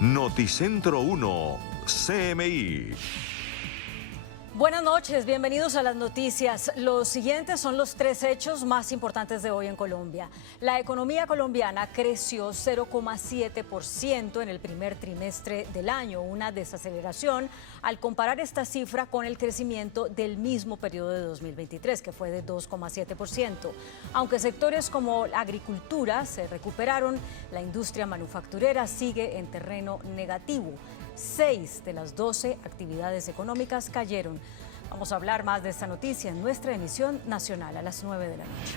Noticentro 1, CMI. Buenas noches, bienvenidos a las noticias. Los siguientes son los 3 hechos más importantes de hoy en Colombia. La economía colombiana creció 0,7% en el primer trimestre del año, una desaceleración al comparar esta cifra con el crecimiento del mismo periodo de 2023, que fue de 2,7%. Aunque sectores como la agricultura se recuperaron, la industria manufacturera sigue en terreno negativo. 6 de las 12 actividades económicas cayeron. Vamos a hablar más de esta noticia en nuestra emisión nacional a las 9 de la noche.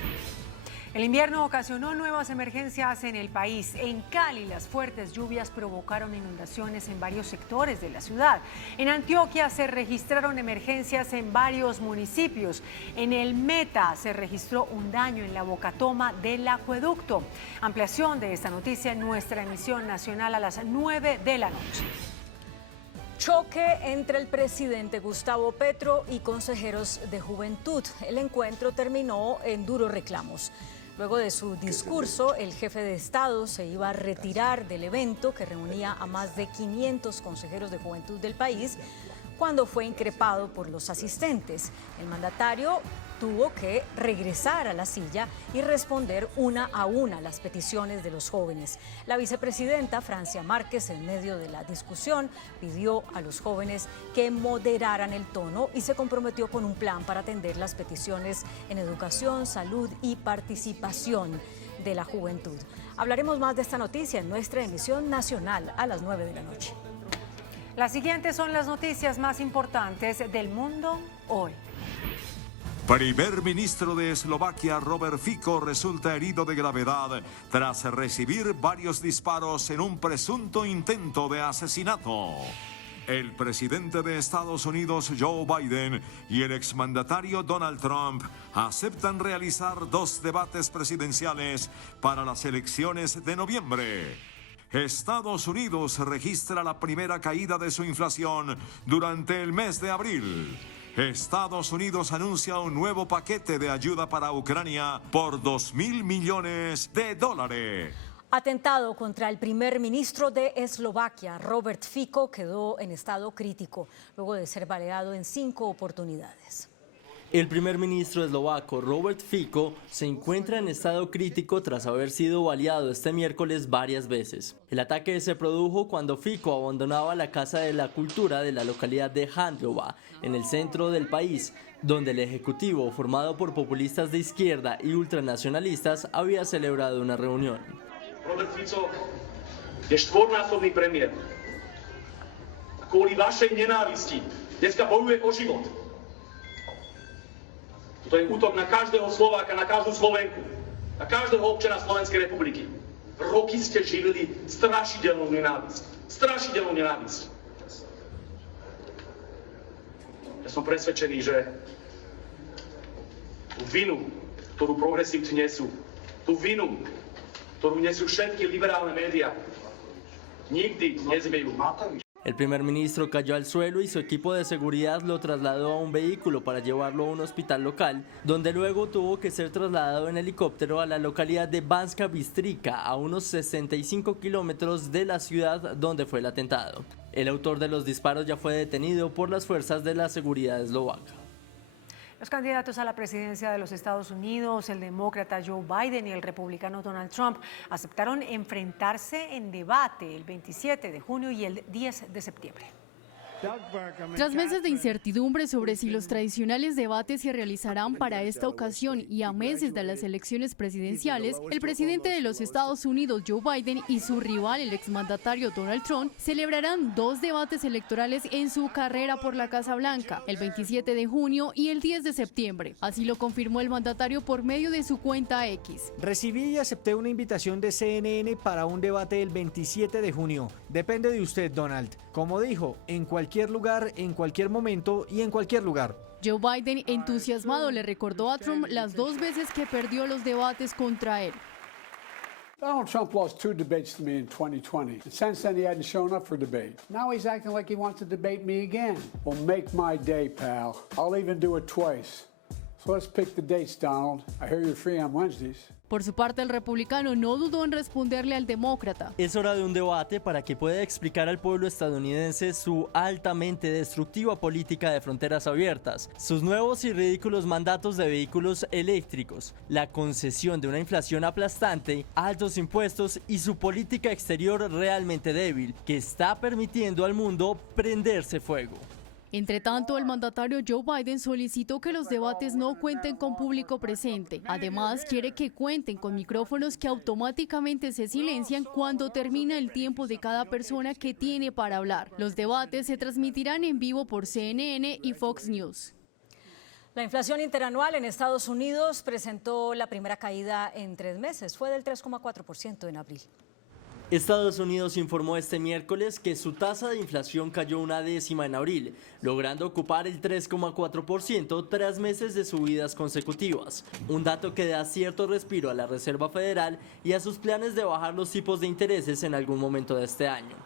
El invierno ocasionó nuevas emergencias en el país. En Cali, las fuertes lluvias provocaron inundaciones en varios sectores de la ciudad. En Antioquia se registraron emergencias en varios municipios. En el Meta se registró un daño en la bocatoma del acueducto. Ampliación de esta noticia en nuestra emisión nacional a las 9 de la noche. Choque entre el presidente Gustavo Petro y consejeros de juventud. El encuentro terminó en duros reclamos. Luego de su discurso, el jefe de Estado se iba a retirar del evento que reunía a más de 500 consejeros de juventud del país cuando fue increpado por los asistentes. El mandatario tuvo que regresar a la silla y responder una a una las peticiones de los jóvenes. La vicepresidenta Francia Márquez, en medio de la discusión, pidió a los jóvenes que moderaran el tono y se comprometió con un plan para atender las peticiones en educación, salud y participación de la juventud. Hablaremos más de esta noticia en nuestra emisión nacional a las 9 de la noche. Las siguientes son las noticias más importantes del mundo hoy. Primer ministro de Eslovaquia, Robert Fico, resulta herido de gravedad tras recibir varios disparos en un presunto intento de asesinato. El presidente de Estados Unidos, Joe Biden, y el exmandatario Donald Trump aceptan realizar 2 debates presidenciales para las elecciones de noviembre. Estados Unidos registra la primera caída de su inflación durante el mes de abril. Estados Unidos anuncia un nuevo paquete de ayuda para Ucrania por $2.000 millones. Atentado contra el primer ministro de Eslovaquia, Robert Fico, quedó en estado crítico luego de ser baleado en 5 oportunidades. El primer ministro eslovaco, Robert Fico, se encuentra en estado crítico tras haber sido baleado este miércoles varias veces. El ataque se produjo cuando Fico abandonaba la Casa de la Cultura de la localidad de Handlowa, en el centro del país, donde el ejecutivo, formado por populistas de izquierda y ultranacionalistas, había celebrado una reunión. Robert Fico je štvornásobný premiér. Kvôli vašej nenávisti dneska bojuje o život. To je útok na každého Slováka, na každú Slovenku, na každého občana Slovenskej republiky. Roky ste živili strašidelnú nenávisť. Strašidelnú nenávisť. Ja som presvedčený, že tú vinu, ktorú progresívci nesú, tú vinu, ktorú nesú všetky liberálne médiá, nikdy nezmývajú. El primer ministro cayó al suelo y su equipo de seguridad lo trasladó a un vehículo para llevarlo a un hospital local, donde luego tuvo que ser trasladado en helicóptero a la localidad de Banska Bystrica, a unos 65 kilómetros de la ciudad donde fue el atentado. El autor de los disparos ya fue detenido por las fuerzas de la seguridad eslovaca. Los candidatos a la presidencia de los Estados Unidos, el demócrata Joe Biden y el republicano Donald Trump, aceptaron enfrentarse en debate el 27 de junio y el 10 de septiembre. Tras meses de incertidumbre sobre si los tradicionales debates se realizarán para esta ocasión y a meses de las elecciones presidenciales, el presidente de los Estados Unidos, Joe Biden, y su rival, el exmandatario Donald Trump, celebrarán 2 debates electorales en su carrera por la Casa Blanca, el 27 de junio y el 10 de septiembre. Así lo confirmó el mandatario por medio de su cuenta X. Recibí y acepté una invitación de CNN para un debate el 27 de junio. Depende de usted, Donald. Como dijo, en cualquier lugar, en cualquier momento y en cualquier lugar. Joe Biden, entusiasmado, le recordó a Trump las 2 veces que perdió los debates contra él. Donald Trump lost 2 debates to me in 2020. And since then, he hadn't shown up for debate. Now he's acting like he wants to debate me again. Well, make my day, pal. I'll even do it twice. So let's pick the dates, Donald. I hear you're free on Wednesdays. Por su parte, el republicano no dudó en responderle al demócrata. Es hora de un debate para que pueda explicar al pueblo estadounidense su altamente destructiva política de fronteras abiertas, sus nuevos y ridículos mandatos de vehículos eléctricos, la concesión de una inflación aplastante, altos impuestos y su política exterior realmente débil, que está permitiendo al mundo prenderse fuego. Entre tanto, el mandatario Joe Biden solicitó que los debates no cuenten con público presente. Además, quiere que cuenten con micrófonos que automáticamente se silencian cuando termina el tiempo de cada persona que tiene para hablar. Los debates se transmitirán en vivo por CNN y Fox News. La inflación interanual en Estados Unidos presentó la primera caída en 3 meses. Fue del 3,4% en abril. Estados Unidos informó este miércoles que su tasa de inflación cayó 1/10 en abril, logrando ocupar el 3,4% tras meses de subidas consecutivas, un dato que da cierto respiro a la Reserva Federal y a sus planes de bajar los tipos de intereses en algún momento de este año.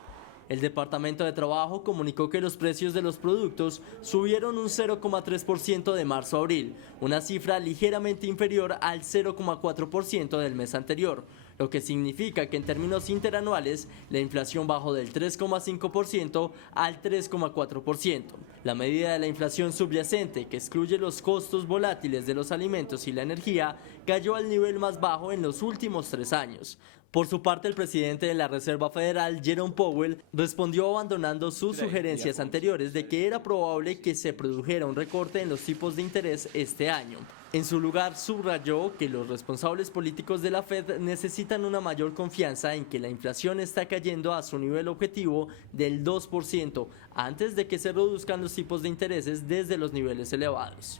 El Departamento de Trabajo comunicó que los precios de los productos subieron un 0,3% de marzo a abril, una cifra ligeramente inferior al 0,4% del mes anterior, lo que significa que en términos interanuales la inflación bajó del 3,5% al 3,4%. La medida de la inflación subyacente, que excluye los costos volátiles de los alimentos y la energía, cayó al nivel más bajo en los últimos 3 años. Por su parte, el presidente de la Reserva Federal, Jerome Powell, respondió abandonando sus sugerencias anteriores de que era probable que se produjera un recorte en los tipos de interés este año. En su lugar, subrayó que los responsables políticos de la Fed necesitan una mayor confianza en que la inflación está cayendo a su nivel objetivo del 2% antes de que se reduzcan los tipos de intereses desde los niveles elevados.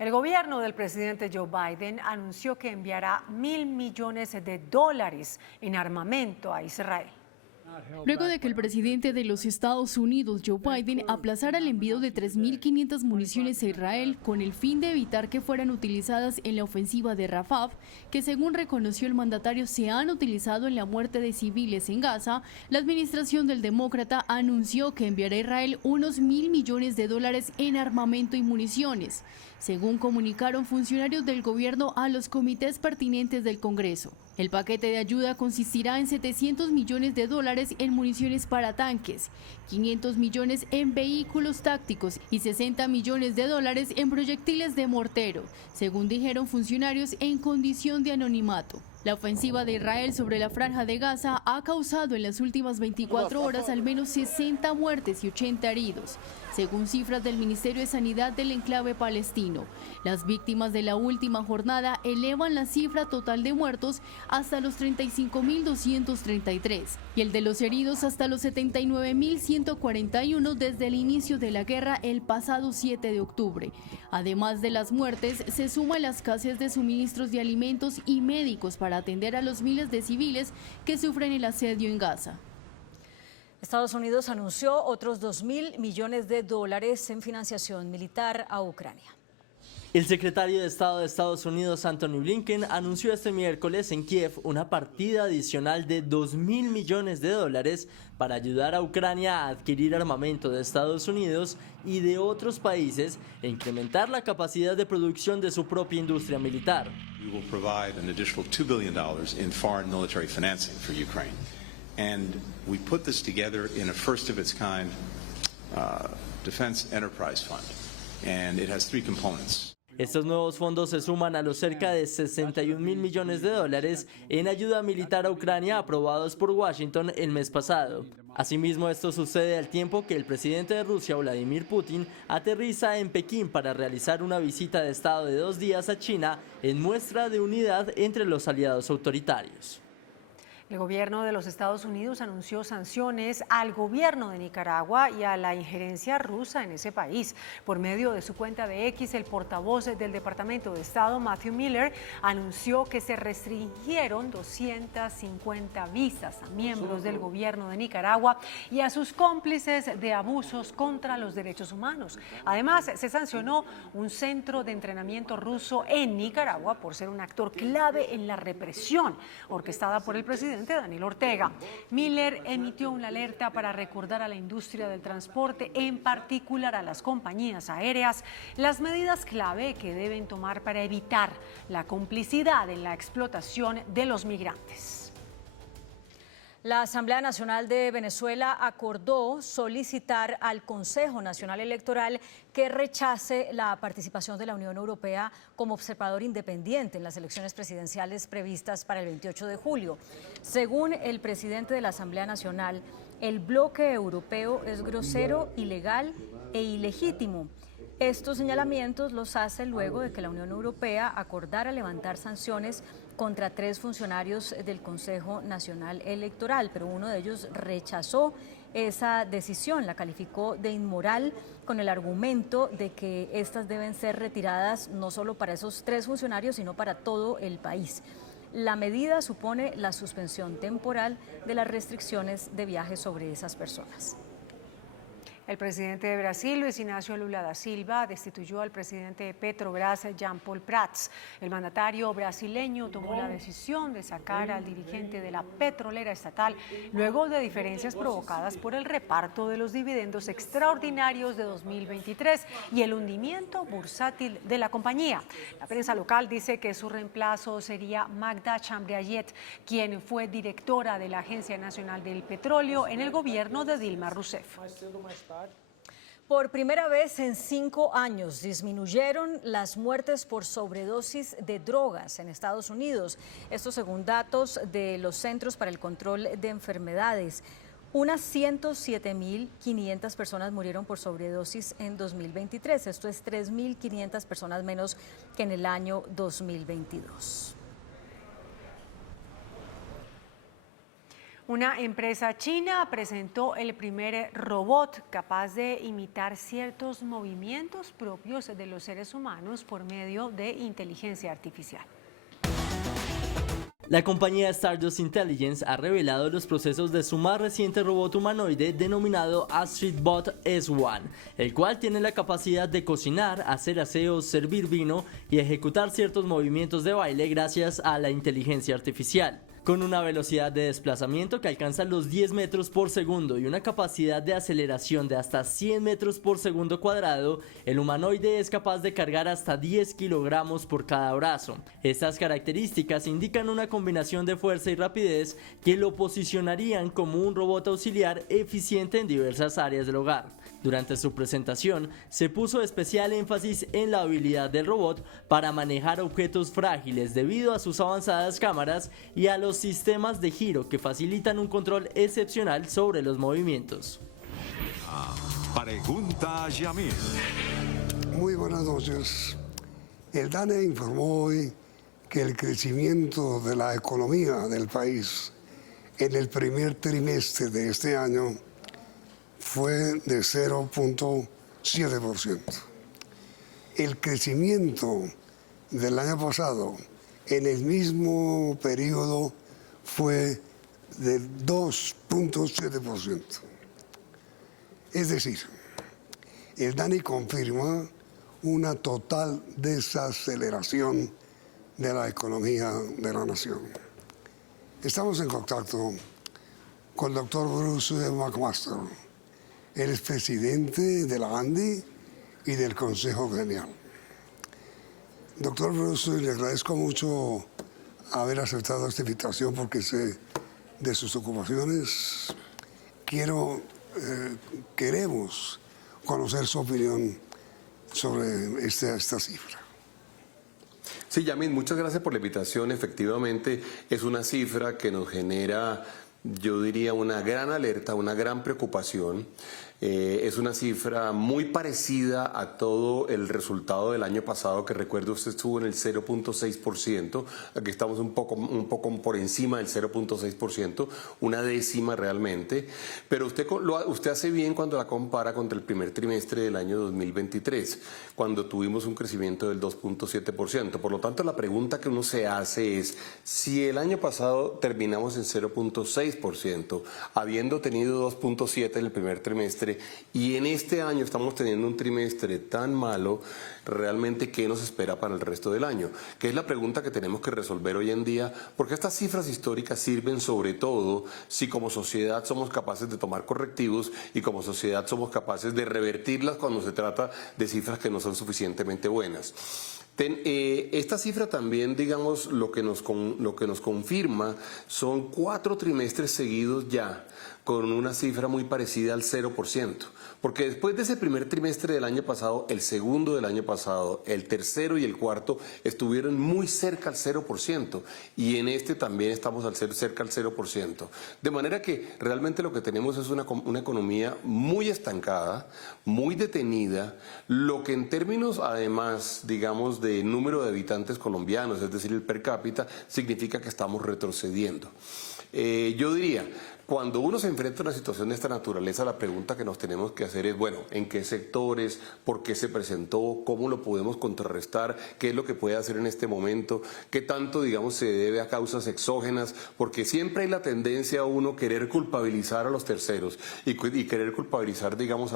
El gobierno del presidente Joe Biden anunció que enviará $1.000 millones en armamento a Israel. Luego de que el presidente de los Estados Unidos, Joe Biden, aplazara el envío de 3.500 municiones a Israel con el fin de evitar que fueran utilizadas en la ofensiva de Rafah, que según reconoció el mandatario se han utilizado en la muerte de civiles en Gaza, la administración del demócrata anunció que enviará a Israel unos $1.000 millones en armamento y municiones, según comunicaron funcionarios del gobierno a los comités pertinentes del Congreso. El paquete de ayuda consistirá en $700 millones en municiones para tanques, 500 millones en vehículos tácticos y $60 millones en proyectiles de mortero, según dijeron funcionarios en condición de anonimato. La ofensiva de Israel sobre la franja de Gaza ha causado en las últimas 24 horas al menos 60 muertes y 80 heridos, según cifras del Ministerio de Sanidad del enclave palestino. Las víctimas de la última jornada elevan la cifra total de muertos hasta los 35.233 y el de los heridos hasta los 79.141 desde el inicio de la guerra el pasado 7 de octubre. Además de las muertes, se suma la escasez de suministros de alimentos y médicos para atender a los miles de civiles que sufren el asedio en Gaza. Estados Unidos anunció otros $2.000 millones en financiación militar a Ucrania. El secretario de Estado de Estados Unidos, Antony Blinken, anunció este miércoles en Kiev una partida adicional de $2.000 millones para ayudar a Ucrania a adquirir armamento de Estados Unidos y de otros países e incrementar la capacidad de producción de su propia industria militar. We will provide an additional $2 billion in foreign military financing for Ukraine. And we put this together in a first-of-its-kind defense enterprise fund. And it has 3 components. Estos nuevos fondos se suman a los cerca de $61.000 millones en ayuda militar a Ucrania aprobados por Washington el mes pasado. Asimismo, esto sucede al tiempo que el presidente de Rusia, Vladimir Putin, aterriza en Pekín para realizar una visita de Estado de 2 días a China en muestra de unidad entre los aliados autoritarios. El gobierno de los Estados Unidos anunció sanciones al gobierno de Nicaragua y a la injerencia rusa en ese país. Por medio de su cuenta de X, el portavoz del Departamento de Estado, Matthew Miller, anunció que se restringieron 250 visas a miembros del gobierno de Nicaragua y a sus cómplices de abusos contra los derechos humanos. Además, se sancionó un centro de entrenamiento ruso en Nicaragua por ser un actor clave en la represión orquestada por el presidente presidente Daniel Ortega. Miller emitió una alerta para recordar a la industria del transporte, en particular a las compañías aéreas, las medidas clave que deben tomar para evitar la complicidad en la explotación de los migrantes. La Asamblea Nacional de Venezuela acordó solicitar al Consejo Nacional Electoral que rechace la participación de la Unión Europea como observador independiente en las elecciones presidenciales previstas para el 28 de julio. Según el presidente de la Asamblea Nacional, el bloque europeo es grosero, ilegal e ilegítimo. Estos señalamientos los hace luego de que la Unión Europea acordara levantar sanciones contra 3 funcionarios del Consejo Nacional Electoral, pero uno de ellos rechazó esa decisión, la calificó de inmoral con el argumento de que estas deben ser retiradas no solo para esos 3 funcionarios, sino para todo el país. La medida supone la suspensión temporal de las restricciones de viaje sobre esas personas. El presidente de Brasil, Luis Inácio Lula da Silva, destituyó al presidente de Petrobras, Jean Paul Prats. El mandatario brasileño tomó la decisión de sacar al dirigente de la petrolera estatal luego de diferencias provocadas por el reparto de los dividendos extraordinarios de 2023 y el hundimiento bursátil de la compañía. La prensa local dice que su reemplazo sería Magda Chambriayet, quien fue directora de la Agencia Nacional del Petróleo en el gobierno de Dilma Rousseff. Por primera vez en 5 años disminuyeron las muertes por sobredosis de drogas en Estados Unidos. Esto según datos de los Centros para el Control de Enfermedades. Unas 107.500 personas murieron por sobredosis en 2023. Esto es 3.500 personas menos que en el año 2022. Una empresa china presentó el primer robot capaz de imitar ciertos movimientos propios de los seres humanos por medio de inteligencia artificial. La compañía Stardust Intelligence ha revelado los procesos de su más reciente robot humanoide denominado AstridBot S1, el cual tiene la capacidad de cocinar, hacer aseos, servir vino y ejecutar ciertos movimientos de baile gracias a la inteligencia artificial. Con una velocidad de desplazamiento que alcanza los 10 metros por segundo y una capacidad de aceleración de hasta 100 metros por segundo cuadrado, el humanoide es capaz de cargar hasta 10 kilogramos por cada brazo. Estas características indican una combinación de fuerza y rapidez que lo posicionarían como un robot auxiliar eficiente en diversas áreas del hogar. Durante su presentación, se puso especial énfasis en la habilidad del robot para manejar objetos frágiles debido a sus avanzadas cámaras y a los sistemas de giro que facilitan un control excepcional sobre los movimientos. Pregunta Yamil. Muy buenas noches. El DANE informó hoy que el crecimiento de la economía del país en el primer trimestre de este año fue de 0.7%. El crecimiento del año pasado en el mismo periodo fue de 2.7%. Es decir, el DANE confirma una total desaceleración de la economía de la nación. Estamos en contacto con el doctor Bruce McMaster. Él es presidente de la ANDI y del Consejo Gremial. Doctor Bruce, le agradezco mucho haber aceptado esta invitación porque sé de sus ocupaciones. Queremos conocer su opinión sobre esta cifra. Sí, Yamil, muchas gracias por la invitación. Efectivamente, es una cifra que nos genera, yo diría, una gran alerta, una gran preocupación. Es una cifra muy parecida a todo el resultado del año pasado, que recuerdo usted estuvo en el 0.6%, aquí estamos un poco por encima del 0.6%, una décima realmente, pero usted hace bien cuando la compara contra el primer trimestre del año 2023, cuando tuvimos un crecimiento del 2.7%. Por lo tanto, la pregunta que uno se hace es, si el año pasado terminamos en 0.6%, habiendo tenido 2.7% en el primer trimestre, y en este año estamos teniendo un trimestre tan malo, realmente qué nos espera para el resto del año, que es la pregunta que tenemos que resolver hoy en día, porque estas cifras históricas sirven sobre todo si como sociedad somos capaces de tomar correctivos y como sociedad somos capaces de revertirlas cuando se trata de cifras que no son suficientemente buenas. Esta cifra también, digamos, lo que nos confirma son 4 trimestres seguidos ya con una cifra muy parecida al 0%. Porque después de ese primer trimestre del año pasado, el segundo del año pasado, el tercero y el cuarto estuvieron muy cerca al 0%. Y en este también estamos cerca al 0%. De manera que realmente lo que tenemos es una economía muy estancada, muy detenida, lo que en términos además, digamos, de número de habitantes colombianos, es decir, el per cápita, significa que estamos retrocediendo. Yo diría, cuando uno se enfrenta a una situación de esta naturaleza, la pregunta que nos tenemos que hacer es, bueno, ¿en qué sectores? ¿Por qué se presentó? ¿Cómo lo podemos contrarrestar? ¿Qué es lo que puede hacer en este momento? ¿Qué tanto, digamos, se debe a causas exógenas? Porque siempre hay la tendencia a uno querer culpabilizar a los terceros y querer culpabilizar, digamos,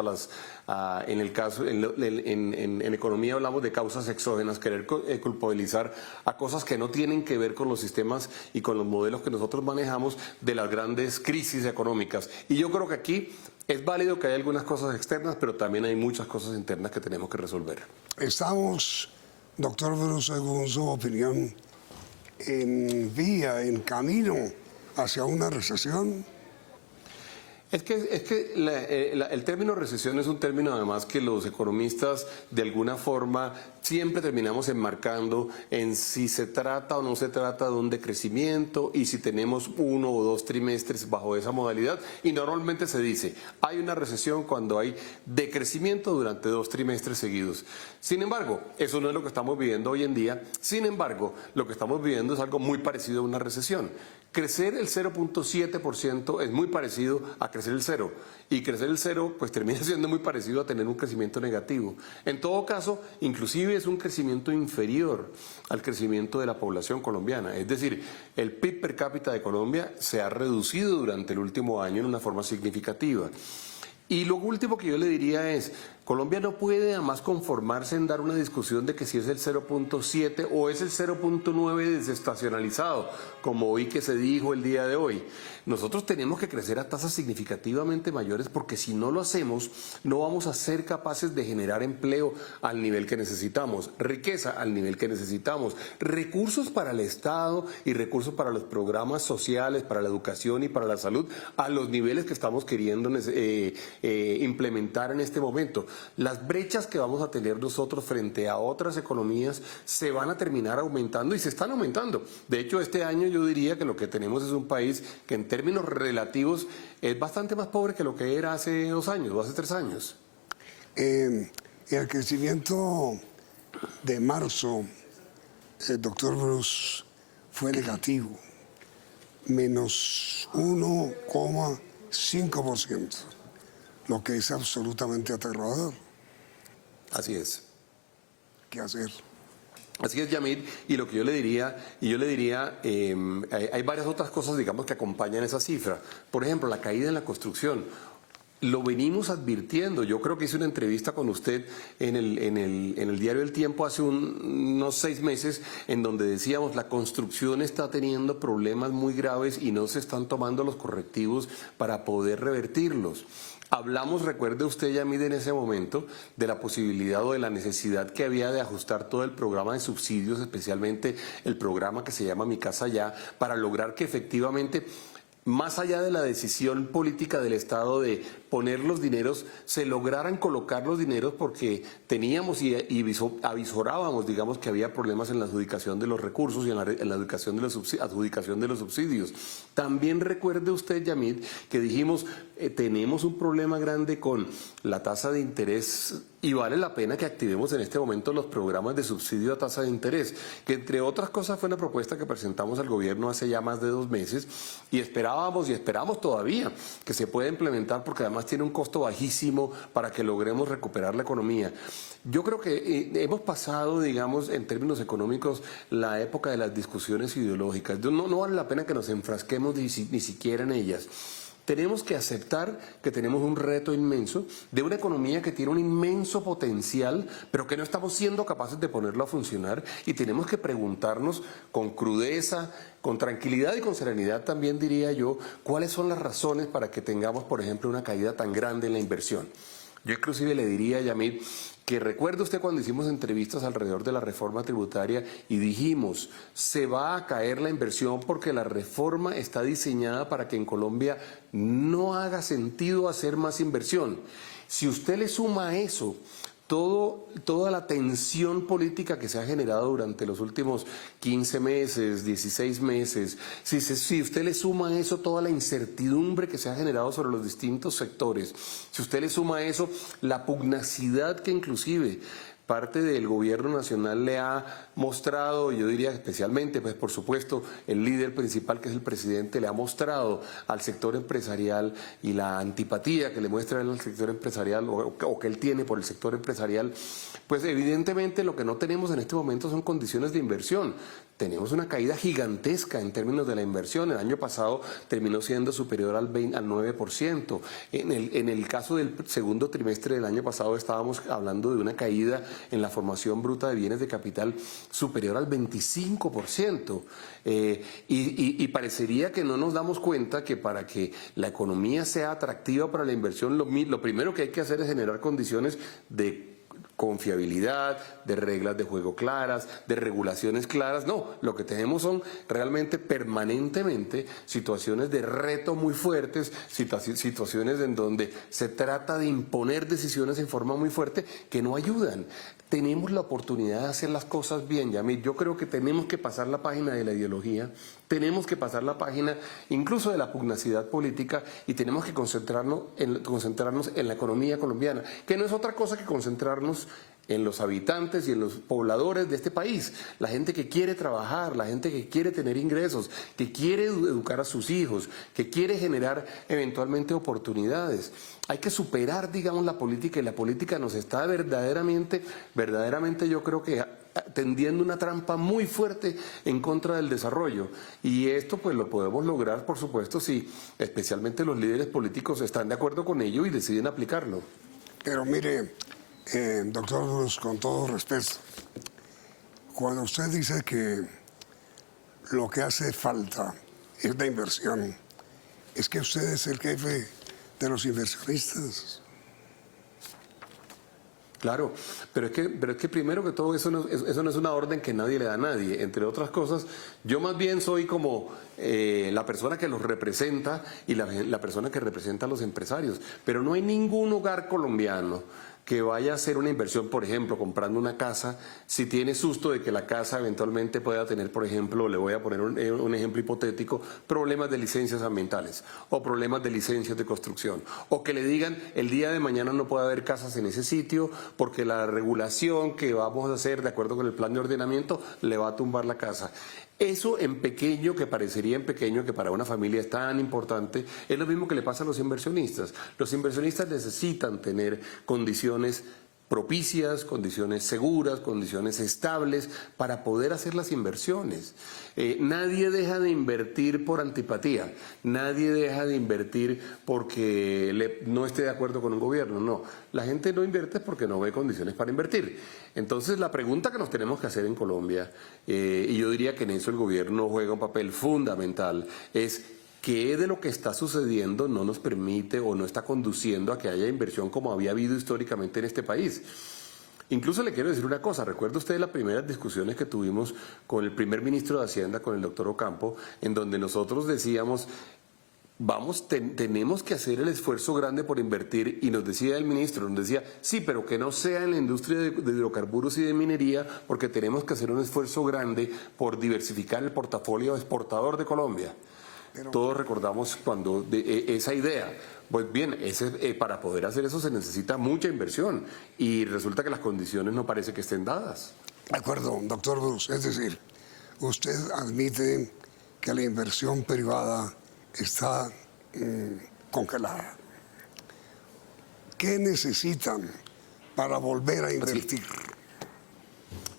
en el caso, en economía hablamos de causas exógenas, querer culpabilizar a cosas que no tienen que ver con los sistemas y con los modelos que nosotros manejamos de las grandes crisis económicas. Y yo creo que aquí es válido que hay algunas cosas externas, pero también hay muchas cosas internas que tenemos que resolver. Estamos, doctor Bruce, según su opinión, en camino hacia una recesión. Es que el término recesión es un término además que los economistas de alguna forma siempre terminamos enmarcando en si se trata o no se trata de un decrecimiento y si tenemos 1 o 2 trimestres bajo esa modalidad, y normalmente se dice hay una recesión cuando hay decrecimiento durante 2 trimestres seguidos. Sin embargo, eso no es lo que estamos viviendo hoy en día. Sin embargo, lo que estamos viviendo es algo muy parecido a una recesión. Crecer el 0.7% es muy parecido a crecer el 0, y crecer el 0 pues termina siendo muy parecido a tener un crecimiento negativo. En todo caso, inclusive es un crecimiento inferior al crecimiento de la población colombiana. Es decir, el PIB per cápita de Colombia se ha reducido durante el último año en una forma significativa. Y lo último que yo le diría es, Colombia no puede además conformarse en dar una discusión de que si es el 0.7 o es el 0.9 desestacionalizado, como hoy que se dijo el día de hoy. Nosotros tenemos que crecer a tasas significativamente mayores, porque si no lo hacemos, no vamos a ser capaces de generar empleo al nivel que necesitamos, riqueza al nivel que necesitamos, recursos para el Estado y recursos para los programas sociales, para la educación y para la salud, a los niveles que estamos queriendo implementar en este momento. Las brechas que vamos a tener nosotros frente a otras economías se van a terminar aumentando y se están aumentando. De hecho, este año yo diría que lo que tenemos es un país que en términos relativos es bastante más pobre que lo que era hace 2 años o hace 3 años. El crecimiento de marzo, doctor Bruce, fue negativo, menos 1,5%. Lo que es absolutamente aterrador. Así es. ¿Qué hacer? Así es, Yamid, y lo que yo le diría, hay varias otras cosas, digamos, que acompañan esa cifra. Por ejemplo, la caída en la construcción. Lo venimos advirtiendo. Yo creo que hice una entrevista con usted en el diario El Tiempo hace unos 6 meses, en donde decíamos la construcción está teniendo problemas muy graves y no se están tomando los correctivos para poder revertirlos. Hablamos, recuerde usted, Yamid, en ese momento, de la posibilidad o de la necesidad que había de ajustar todo el programa de subsidios, especialmente el programa que se llama Mi Casa Ya, para lograr que efectivamente, más allá de la decisión política del Estado de poner los dineros, se lograran colocar los dineros, porque teníamos y avisorábamos, digamos, que había problemas en la adjudicación de los recursos y en la adjudicación de los subsidios. También recuerde usted, Yamid, que dijimos, tenemos un problema grande con la tasa de interés y vale la pena que activemos en este momento los programas de subsidio a tasa de interés, que entre otras cosas fue una propuesta que presentamos al gobierno hace ya más de 2 meses y esperábamos y esperamos todavía que se pueda implementar, porque además tiene un costo bajísimo para que logremos recuperar la economía. Yo creo que hemos pasado, digamos, en términos económicos, la época de las discusiones ideológicas. No vale la pena que nos enfrasquemos ni siquiera en ellas. Tenemos que aceptar que tenemos un reto inmenso de una economía que tiene un inmenso potencial, pero que no estamos siendo capaces de ponerlo a funcionar, y tenemos que preguntarnos con crudeza, con tranquilidad y con serenidad también, diría yo, cuáles son las razones para que tengamos, por ejemplo, una caída tan grande en la inversión. Yo inclusive le diría a Yamid que recuerde usted cuando hicimos entrevistas alrededor de la reforma tributaria y dijimos, se va a caer la inversión porque la reforma está diseñada para que en Colombia no haga sentido hacer más inversión. Si usted le suma a eso toda la tensión política que se ha generado durante los últimos 15 meses, 16 meses, si usted le suma a eso toda la incertidumbre que se ha generado sobre los distintos sectores, si usted le suma a eso la pugnacidad que inclusive parte del gobierno nacional le ha mostrado, yo diría especialmente, pues por supuesto, el líder principal que es el presidente le ha mostrado al sector empresarial, y la antipatía que le muestra al sector empresarial o que él tiene por el sector empresarial, pues evidentemente lo que no tenemos en este momento son condiciones de inversión. Tenemos una caída gigantesca en términos de la inversión. El año pasado terminó siendo superior al 9%. En el caso del segundo trimestre del año pasado estábamos hablando de una caída en la formación bruta de bienes de capital superior al 25%. Y parecería que no nos damos cuenta que para que la economía sea atractiva para la inversión, lo primero que hay que hacer es generar condiciones de confiabilidad, de reglas de juego claras, de regulaciones claras. No, lo que tenemos son realmente permanentemente situaciones de reto muy fuertes, situaciones en donde se trata de imponer decisiones en forma muy fuerte que no ayudan. Tenemos la oportunidad de hacer las cosas bien, Yamid. Yo creo que tenemos que pasar la página de la ideología, tenemos que pasar la página incluso de la pugnacidad política, y tenemos que concentrarnos en la economía colombiana, que no es otra cosa que concentrarnos en los habitantes y en los pobladores de este país, la gente que quiere trabajar, la gente que quiere tener ingresos, que quiere educar a sus hijos, que quiere generar eventualmente oportunidades. Hay que superar, digamos, la política, y la política nos está verdaderamente yo creo que tendiendo una trampa muy fuerte en contra del desarrollo, y esto pues lo podemos lograr, por supuesto, si especialmente los líderes políticos están de acuerdo con ello y deciden aplicarlo. Pero mire, doctor Bruce, con todo respeto, cuando usted dice que lo que hace falta es la inversión, es que usted es el jefe de los inversionistas. Claro, pero es que primero que todo eso no es una orden que nadie le da a nadie. Entre otras cosas, yo más bien soy como la persona que los representa y la persona que representa a los empresarios. Pero no hay ningún hogar colombiano que vaya a hacer una inversión, por ejemplo, comprando una casa, si tiene susto de que la casa eventualmente pueda tener, por ejemplo, le voy a poner un ejemplo hipotético, problemas de licencias ambientales o problemas de licencias de construcción, o que le digan el día de mañana no puede haber casas en ese sitio porque la regulación que vamos a hacer de acuerdo con el plan de ordenamiento le va a tumbar la casa. Eso en pequeño, que parecería en pequeño, que para una familia es tan importante, es lo mismo que le pasa a los inversionistas. Los inversionistas necesitan tener condiciones propicias, condiciones seguras, condiciones estables para poder hacer las inversiones. Nadie deja de invertir por antipatía, nadie deja de invertir porque no esté de acuerdo con un gobierno, no. La gente no invierte porque no ve condiciones para invertir. Entonces la pregunta que nos tenemos que hacer en Colombia, y yo diría que en eso el gobierno juega un papel fundamental, es ¿qué de lo que está sucediendo no nos permite o no está conduciendo a que haya inversión como había habido históricamente en este país? Incluso le quiero decir una cosa, ¿recuerda usted las primeras discusiones que tuvimos con el primer ministro de Hacienda, con el doctor Ocampo, en donde nosotros decíamos, tenemos que hacer el esfuerzo grande por invertir, y nos decía el ministro, nos decía, sí, pero que no sea en la industria de hidrocarburos y de minería, porque tenemos que hacer un esfuerzo grande por diversificar el portafolio exportador de Colombia? Todos recordamos cuando esa idea. Pues bien, para poder hacer eso se necesita mucha inversión, y resulta que las condiciones no parece que estén dadas. De acuerdo, doctor Bruce. Es decir, usted admite que la inversión privada está congelada. ¿Qué necesitan para volver a invertir?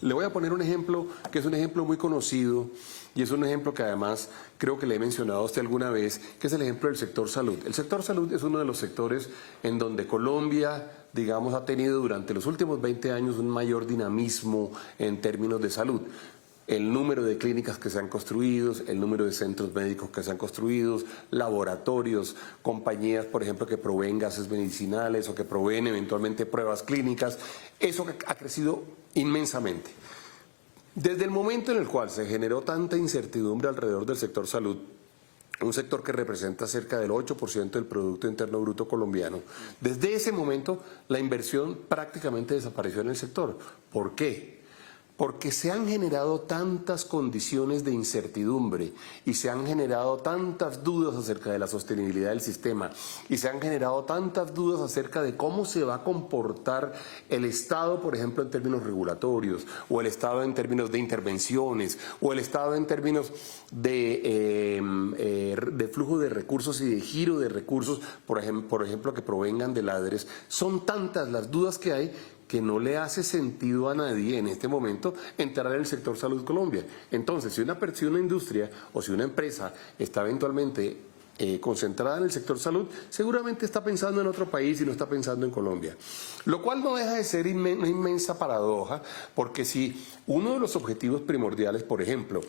Le voy a poner un ejemplo que es un ejemplo muy conocido y es un ejemplo que además creo que le he mencionado a usted alguna vez, que es el ejemplo del sector salud. El sector salud es uno de los sectores en donde Colombia, digamos, ha tenido durante los últimos 20 años un mayor dinamismo en términos de salud. El número de clínicas que se han construido, el número de centros médicos que se han construido, laboratorios, compañías, por ejemplo, que proveen gases medicinales o que proveen eventualmente pruebas clínicas, eso ha crecido inmensamente. Desde el momento en el cual se generó tanta incertidumbre alrededor del sector salud, un sector que representa cerca del 8% del Producto Interno Bruto colombiano, desde ese momento la inversión prácticamente desapareció en el sector. ¿Por qué? Porque se han generado tantas condiciones de incertidumbre y se han generado tantas dudas acerca de la sostenibilidad del sistema y se han generado tantas dudas acerca de cómo se va a comportar el Estado, por ejemplo, en términos regulatorios, o el Estado en términos de intervenciones, o el Estado en términos de flujo de recursos y de giro de recursos, por ejemplo, que provengan de ladres. Son tantas las dudas que hay que no le hace sentido a nadie en este momento entrar en el sector salud Colombia. Entonces, si una industria o si una empresa está eventualmente concentrada en el sector salud, seguramente está pensando en otro país y no está pensando en Colombia. Lo cual no deja de ser una inmensa paradoja, porque si uno de los objetivos primordiales, por ejemplo,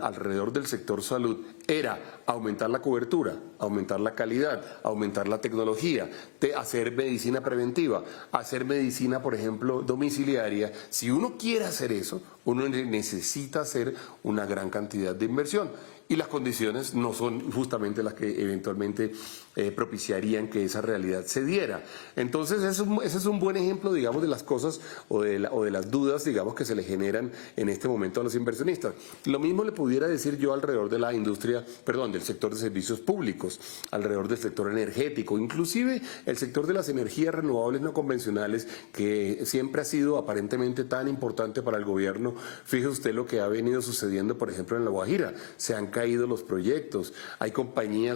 alrededor del sector salud, era aumentar la cobertura, aumentar la calidad, aumentar la tecnología, hacer medicina preventiva, hacer medicina, por ejemplo, domiciliaria, si uno quiere hacer eso, uno necesita hacer una gran cantidad de inversión. Y las condiciones no son justamente las que eventualmente propiciarían que esa realidad se diera. Entonces, ese es un buen ejemplo, digamos, de las cosas o de las dudas, digamos, que se le generan en este momento a los inversionistas. Lo mismo le pudiera decir yo alrededor de la industria, del sector de servicios públicos, alrededor del sector energético, inclusive el sector de las energías renovables no convencionales, que siempre ha sido aparentemente tan importante para el gobierno. Fíjese usted lo que ha venido sucediendo, por ejemplo, en La Guajira. Se han caído los proyectos. Hay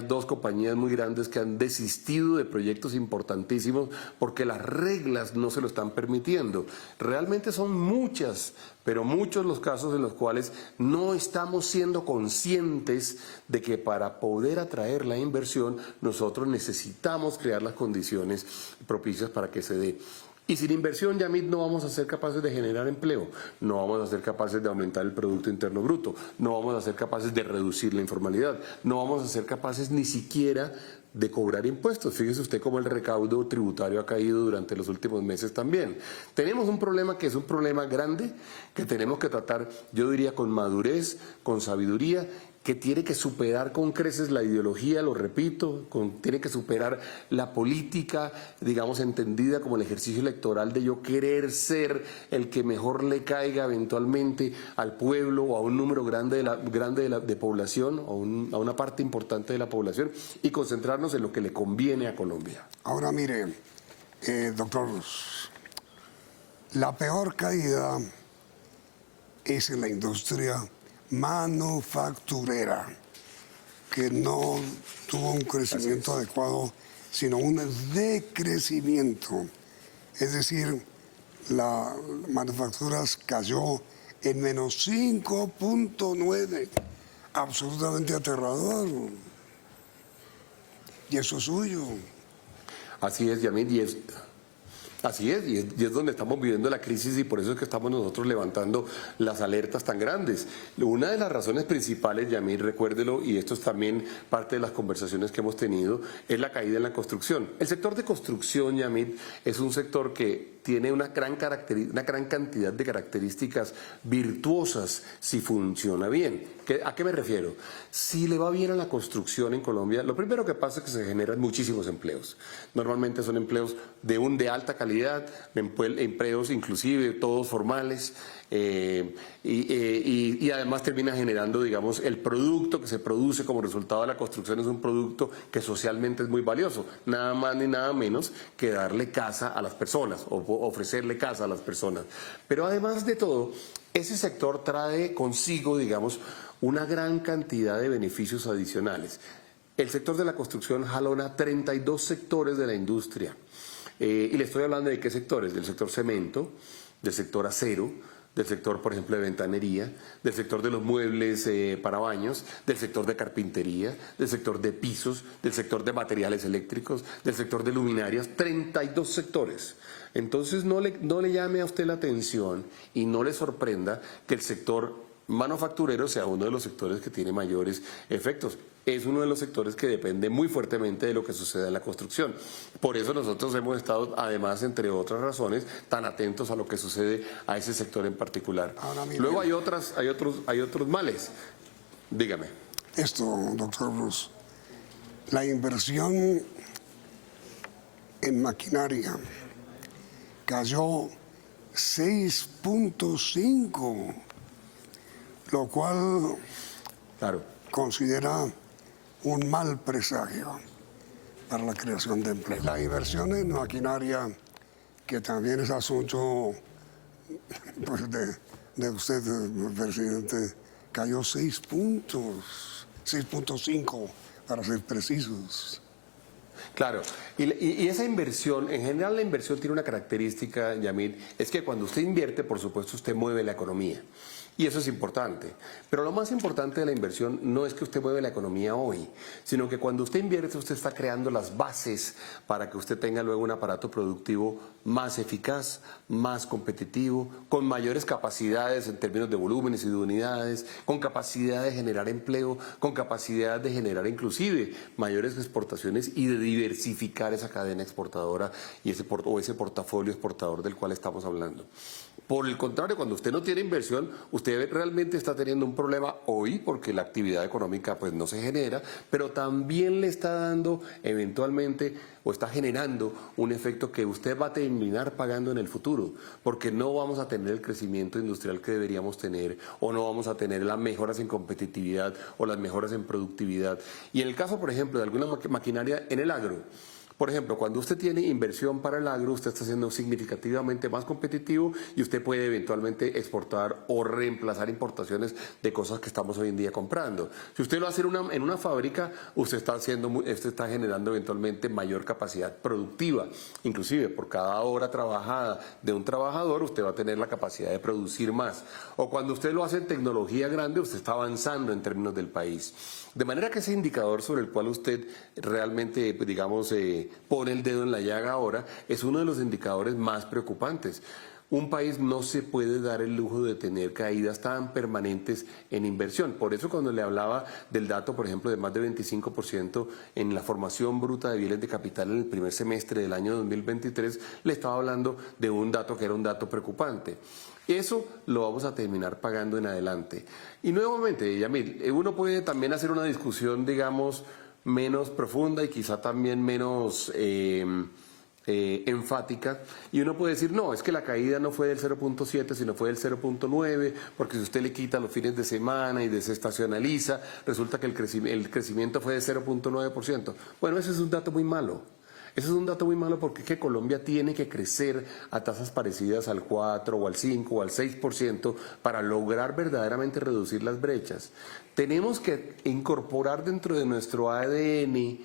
dos compañías muy grandes que han desistido de proyectos importantísimos porque las reglas no se lo están permitiendo. Realmente son muchas, pero muchos los casos en los cuales no estamos siendo conscientes de que para poder atraer la inversión nosotros necesitamos crear las condiciones propicias para que se dé. Y sin inversión, Yamit, no vamos a ser capaces de generar empleo, no vamos a ser capaces de aumentar el Producto Interno Bruto, no vamos a ser capaces de reducir la informalidad, no vamos a ser capaces ni siquiera de cobrar impuestos. Fíjese usted cómo el recaudo tributario ha caído durante los últimos meses también. Tenemos un problema que es un problema grande, que tenemos que tratar, yo diría, con madurez, con sabiduría, que tiene que superar con creces la ideología, lo repito, tiene que superar la política, digamos, entendida como el ejercicio electoral de yo querer ser el que mejor le caiga eventualmente al pueblo o a un número grande de población, o a una parte importante de la población, y concentrarnos en lo que le conviene a Colombia. Ahora mire, doctor, la peor caída es en la industria manufacturera, que no tuvo un crecimiento adecuado, sino un decrecimiento. Es decir, la manufacturas cayó en menos 5.9, absolutamente aterrador. Y eso es suyo. Así es, Yamit, Así es, y es donde estamos viviendo la crisis, y por eso es que estamos nosotros levantando las alertas tan grandes. Una de las razones principales, Yamir, recuérdelo, y esto es también parte de las conversaciones que hemos tenido, es la caída en la construcción. El sector de construcción, Yamir, es un sector que tiene una gran cantidad de características virtuosas si funciona bien. ¿A qué me refiero? Si le va bien a la construcción en Colombia, lo primero que pasa es que se generan muchísimos empleos. Normalmente son empleos de alta calidad, empleos inclusive todos formales, y además termina generando, digamos, el producto que se produce como resultado de la construcción es un producto que socialmente es muy valioso, nada más ni nada menos que darle casa a las personas o ofrecerle casa a las personas. Pero además de todo, ese sector trae consigo, digamos, una gran cantidad de beneficios adicionales. El sector de la construcción jalona 32 sectores de la industria. Y le estoy hablando de qué sectores: del sector cemento, del sector acero, del sector, por ejemplo, de ventanería, del sector de los muebles para baños, del sector de carpintería, del sector de pisos, del sector de materiales eléctricos, del sector de luminarias, 32 sectores. Entonces no le llame a usted la atención y no le sorprenda que el sector manufacturero sea uno de los sectores que tiene mayores efectos. Es uno de los sectores que depende muy fuertemente de lo que suceda en la construcción. Por eso nosotros hemos estado, además, entre otras razones, tan atentos a lo que sucede a ese sector en particular. Luego hay otros males. Dígame. Esto, doctor Bruce, la inversión en maquinaria cayó 6.5%, lo cual considera un mal presagio para la creación de empleo. La inversión en maquinaria, que también es asunto pues, de usted, presidente, cayó 6.5 para ser precisos. Claro, y esa inversión, en general la inversión tiene una característica, Yamil, es que cuando usted invierte, por supuesto, usted mueve la economía. Y eso es importante. Pero lo más importante de la inversión no es que usted mueve la economía hoy, sino que cuando usted invierte, usted está creando las bases para que usted tenga luego un aparato productivo más eficaz, más competitivo, con mayores capacidades en términos de volúmenes y de unidades, con capacidad de generar empleo, con capacidad de generar inclusive mayores exportaciones y de diversificar esa cadena exportadora y ese portafolio exportador del cual estamos hablando. Por el contrario, cuando usted no tiene inversión, usted realmente está teniendo un problema hoy porque la actividad económica pues no se genera, pero también le está dando eventualmente o está generando un efecto que usted va a terminar pagando en el futuro, porque no vamos a tener el crecimiento industrial que deberíamos tener o no vamos a tener las mejoras en competitividad o las mejoras en productividad. Y en el caso, por ejemplo, de alguna maquinaria en el agro, por ejemplo, cuando usted tiene inversión para el agro, usted está siendo significativamente más competitivo y usted puede eventualmente exportar o reemplazar importaciones de cosas que estamos hoy en día comprando. Si usted lo hace en una fábrica, usted está generando eventualmente mayor capacidad productiva. Inclusive, por cada hora trabajada de un trabajador, usted va a tener la capacidad de producir más. O cuando usted lo hace en tecnología grande, usted está avanzando en términos del país. De manera que ese indicador sobre el cual usted realmente, digamos, pone el dedo en la llaga ahora, es uno de los indicadores más preocupantes. Un país no se puede dar el lujo de tener caídas tan permanentes en inversión. Por eso cuando le hablaba del dato, por ejemplo, de más de 25% en la formación bruta de bienes de capital en el primer semestre del año 2023, le estaba hablando de un dato que era un dato preocupante. Eso lo vamos a terminar pagando en adelante. Y nuevamente, Yamil, uno puede también hacer una discusión, digamos, menos profunda y quizá también menos enfática, y uno puede decir, no, es que la caída no fue del 0.7, sino fue del 0.9, porque si usted le quita los fines de semana y desestacionaliza, resulta que el crecimiento fue de 0.9%. Bueno, ese es un dato muy malo. Ese es un dato muy malo porque es que Colombia tiene que crecer a tasas parecidas al 4 o al 5 o al 6% para lograr verdaderamente reducir las brechas. Tenemos que incorporar dentro de nuestro ADN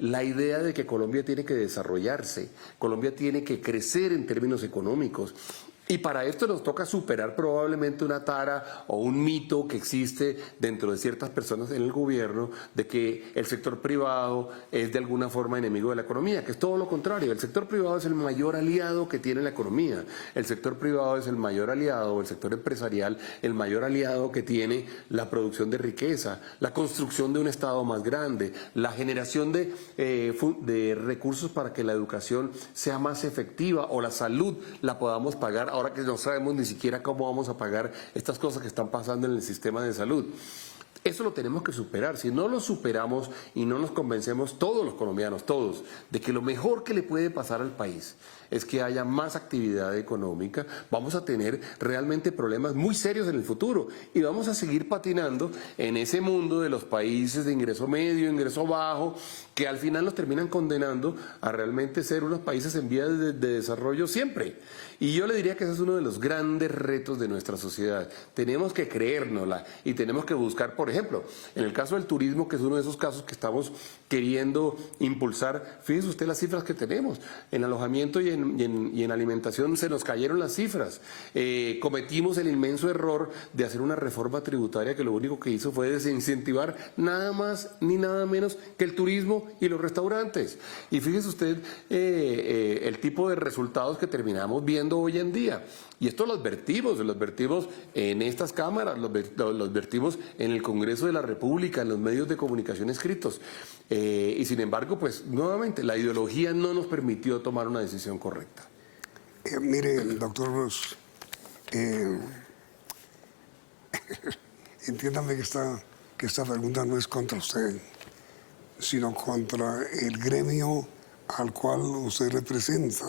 la idea de que Colombia tiene que desarrollarse, Colombia tiene que crecer en términos económicos. Y para esto nos toca superar probablemente una tara o un mito que existe dentro de ciertas personas en el gobierno de que el sector privado es de alguna forma enemigo de la economía, que es todo lo contrario. El sector privado es el mayor aliado que tiene la economía. El sector privado es el mayor aliado, el sector empresarial, el mayor aliado que tiene la producción de riqueza, la construcción de un Estado más grande, la generación de recursos para que la educación sea más efectiva o la salud la podamos pagar ahora que no sabemos ni siquiera cómo vamos a pagar estas cosas que están pasando en el sistema de salud. Eso lo tenemos que superar. Si no lo superamos y no nos convencemos todos los colombianos, todos, de que lo mejor que le puede pasar al país es que haya más actividad económica, vamos a tener realmente problemas muy serios en el futuro y vamos a seguir patinando en ese mundo de los países de ingreso medio, ingreso bajo, que al final los terminan condenando a realmente ser unos países en vías de desarrollo siempre. Y yo le diría que ese es uno de los grandes retos de nuestra sociedad. Tenemos que creérnosla y tenemos que buscar, por ejemplo, en el caso del turismo, que es uno de esos casos que estamos queriendo impulsar, fíjese usted las cifras que tenemos en alojamiento y en alimentación se nos cayeron las cifras. Cometimos el inmenso error de hacer una reforma tributaria que lo único que hizo fue desincentivar nada más ni nada menos que el turismo y los restaurantes. Y fíjese usted el tipo de resultados que terminamos viendo hoy en día. Y esto lo advertimos en estas cámaras, lo advertimos en el Congreso de la República, en los medios de comunicación escritos. Y sin embargo, pues nuevamente, la ideología no nos permitió tomar una decisión correcta. Mire, doctor Bruce, entiéndame que esta pregunta no es contra usted, sino contra el gremio al cual usted representa.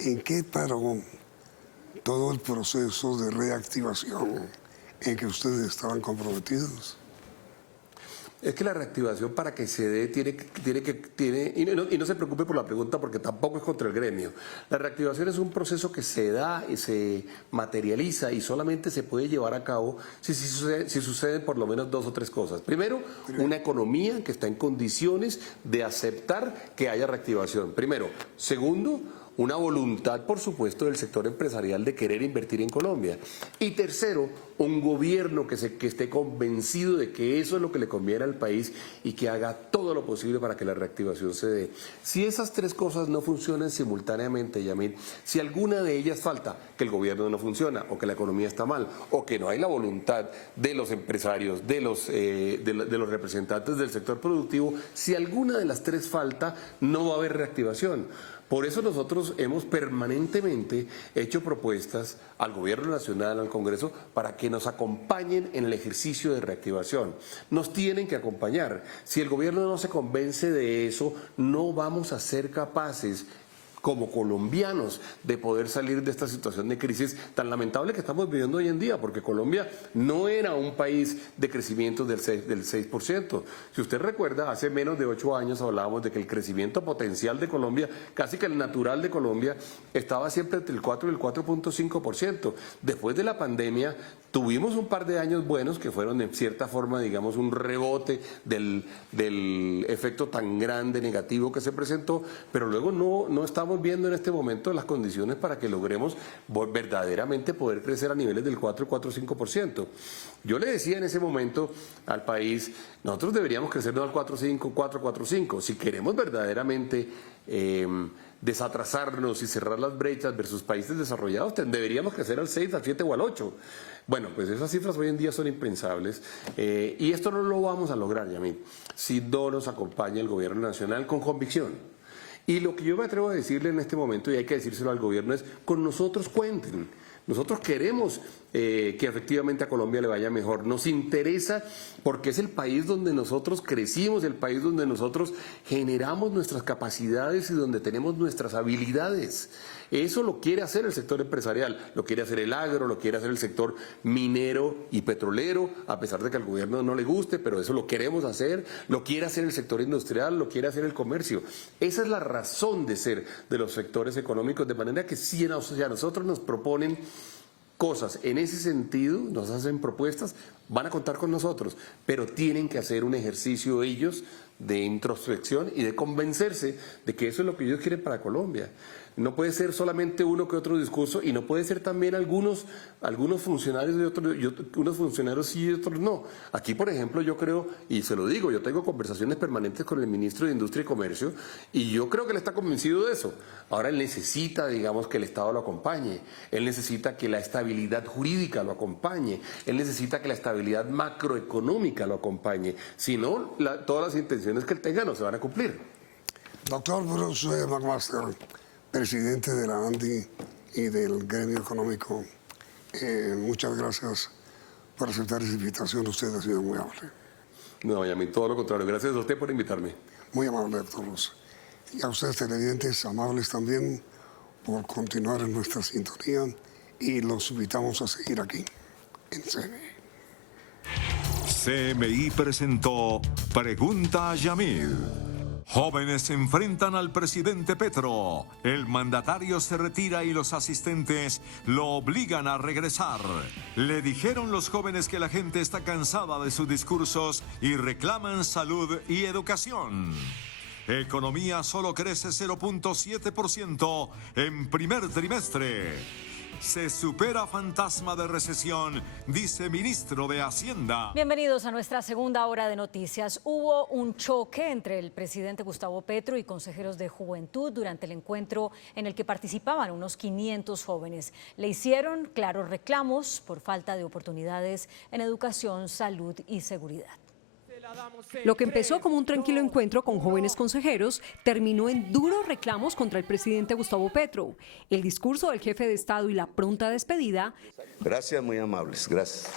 ¿En qué paró todo el proceso de reactivación en que ustedes estaban comprometidos? Es que la reactivación, para que se dé, y no se preocupe por la pregunta porque tampoco es contra el gremio. La reactivación es un proceso que se da y se materializa y solamente se puede llevar a cabo si suceden por lo menos 2 o 3 cosas. Primero, una economía que está en condiciones de aceptar que haya reactivación. Primero. Segundo, una voluntad, por supuesto, del sector empresarial de querer invertir en Colombia. Y tercero, un gobierno que esté convencido de que eso es lo que le conviene al país y que haga todo lo posible para que la reactivación se dé. Si esas 3 cosas no funcionan simultáneamente, Yamil, si alguna de ellas falta, que el gobierno no funciona, o que la economía está mal, o que no hay la voluntad de los empresarios, de los representantes del sector productivo, si alguna de las 3 falta, no va a haber reactivación. Por eso nosotros hemos permanentemente hecho propuestas al Gobierno Nacional, al Congreso, para que nos acompañen en el ejercicio de reactivación. Nos tienen que acompañar. Si el Gobierno no se convence de eso, no vamos a ser capaces, como colombianos, de poder salir de esta situación de crisis tan lamentable que estamos viviendo hoy en día, porque Colombia no era un país de crecimiento del 6%. Si usted recuerda, hace menos de 8 años hablábamos de que el crecimiento potencial de Colombia, casi que el natural de Colombia, estaba siempre entre el 4 y el 4.5%. Después de la pandemia, tuvimos un par de años buenos que fueron en cierta forma, digamos, un rebote del efecto tan grande negativo que se presentó, pero luego no estamos viendo en este momento las condiciones para que logremos verdaderamente poder crecer a niveles del 4,5%. Yo le decía en ese momento al país, nosotros deberíamos crecer no al 4,5, 4,5. Si queremos verdaderamente desatrasarnos y cerrar las brechas versus países desarrollados, deberíamos crecer al 6, al 7 o al 8. Bueno, pues esas cifras hoy en día son impensables y esto no lo vamos a lograr, Yamil, si no nos acompaña el Gobierno Nacional con convicción. Y lo que yo me atrevo a decirle en este momento, y hay que decírselo al gobierno, es: con nosotros cuenten. Nosotros queremos que efectivamente a Colombia le vaya mejor. Nos interesa porque es el país donde nosotros crecimos, el país donde nosotros generamos nuestras capacidades y donde tenemos nuestras habilidades. Eso lo quiere hacer el sector empresarial, lo quiere hacer el agro, lo quiere hacer el sector minero y petrolero, a pesar de que al gobierno no le guste, pero eso lo queremos hacer, lo quiere hacer el sector industrial, lo quiere hacer el comercio. Esa es la razón de ser de los sectores económicos, de manera que si a nosotros nos proponen cosas en ese sentido, nos hacen propuestas, van a contar con nosotros, pero tienen que hacer un ejercicio ellos de introspección y de convencerse de que eso es lo que ellos quieren para Colombia. No puede ser solamente uno que otro discurso y no puede ser también algunos funcionarios y unos funcionarios sí y otros no. Aquí, por ejemplo, yo creo, y se lo digo, yo tengo conversaciones permanentes con el ministro de Industria y Comercio y yo creo que él está convencido de eso. Ahora él necesita, digamos, que el Estado lo acompañe, él necesita que la estabilidad jurídica lo acompañe, él necesita que la estabilidad macroeconómica lo acompañe. Si no, todas las intenciones que él tenga no se van a cumplir. Doctor Bruce McMaster, presidente de la ANDI y del gremio económico, muchas gracias por aceptar esa invitación. Usted ha sido muy amable. No, y a mí todo lo contrario. Gracias a usted por invitarme. Muy amable, doctor Bruce. Y a ustedes, televidentes, amables también, por continuar en nuestra sintonía y los invitamos a seguir aquí en CMI. CMI presentó Pregunta a Yamil. Jóvenes se enfrentan al presidente Petro. El mandatario se retira y los asistentes lo obligan a regresar. Le dijeron los jóvenes que la gente está cansada de sus discursos y reclaman salud y educación. Economía solo crece 0.7% en primer trimestre. Se supera fantasma de recesión, dice ministro de Hacienda. Bienvenidos a nuestra segunda hora de noticias. Hubo un choque entre el presidente Gustavo Petro y consejeros de juventud durante el encuentro en el que participaban unos 500 jóvenes. Le hicieron claros reclamos por falta de oportunidades en educación, salud y seguridad. Lo que empezó como un tranquilo encuentro con jóvenes consejeros terminó en duros reclamos contra el presidente Gustavo Petro. El discurso del jefe de Estado y la pronta despedida. Gracias, muy amables. Gracias.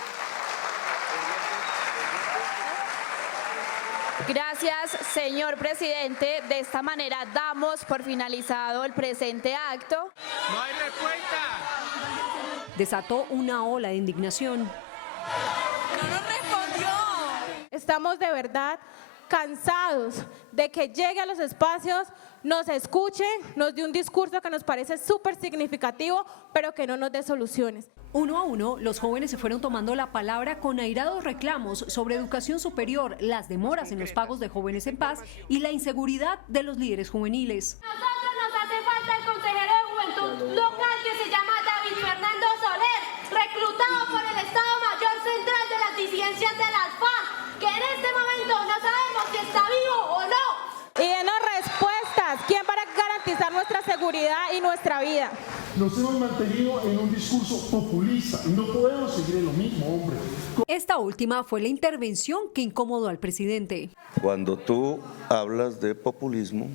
Gracias, señor presidente. De esta manera damos por finalizado el presente acto. No hay respuesta. Desató una ola de indignación. No nos respondió. Estamos de verdad cansados de que llegue a los espacios, nos escuche, nos dé un discurso que nos parece súper significativo, pero que no nos dé soluciones. Uno a uno, los jóvenes se fueron tomando la palabra con airados reclamos sobre educación superior, las demoras en los pagos de Jóvenes en Paz y la inseguridad de los líderes juveniles. Nosotros nos hace falta el consejero de juventud local que se llama David Fernando Soler, reclutado por el Estado Mayor Central de las Disidencias de las FARC, que en este momento no sabemos si está vivo o no. Y denos respuestas, ¿quién para garantizar nuestra seguridad y nuestra vida? Nos hemos mantenido en un discurso populista y no podemos seguir en lo mismo, hombre. Esta última fue la intervención que incomodó al presidente. Cuando tú hablas de populismo,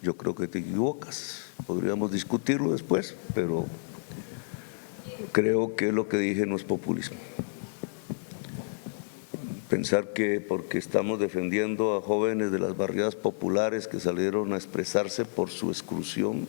yo creo que te equivocas. Podríamos discutirlo después, pero creo que lo que dije no es populismo. Pensar que porque estamos defendiendo a jóvenes de las barriadas populares que salieron a expresarse por su exclusión,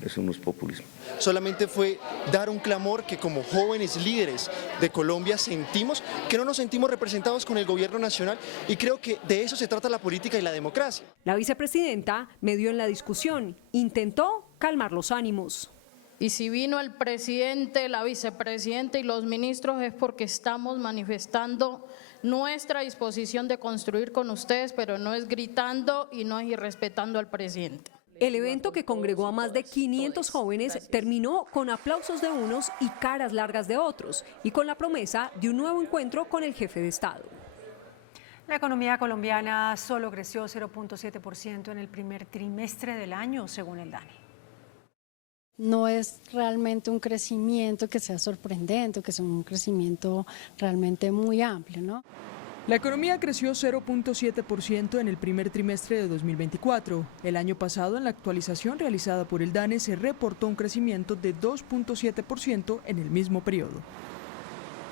eso no es populismo. Solamente fue dar un clamor que como jóvenes líderes de Colombia sentimos que no nos sentimos representados con el gobierno nacional y creo que de eso se trata la política y la democracia. La vicepresidenta medió en la discusión, intentó calmar los ánimos. Y si vino el presidente, la vicepresidenta y los ministros es porque estamos manifestando nuestra disposición de construir con ustedes, pero no es gritando y no es irrespetando al presidente. El evento, que congregó a más de 500 jóvenes, terminó con aplausos de unos y caras largas de otros, y con la promesa de un nuevo encuentro con el jefe de Estado. La economía colombiana solo creció 0.7% en el primer trimestre del año, según el DANE. No es realmente un crecimiento que sea sorprendente, que sea un crecimiento realmente muy amplio, ¿no? La economía creció 0.7% en el primer trimestre de 2024. El año pasado, en la actualización realizada por el DANE, se reportó un crecimiento de 2.7% en el mismo periodo.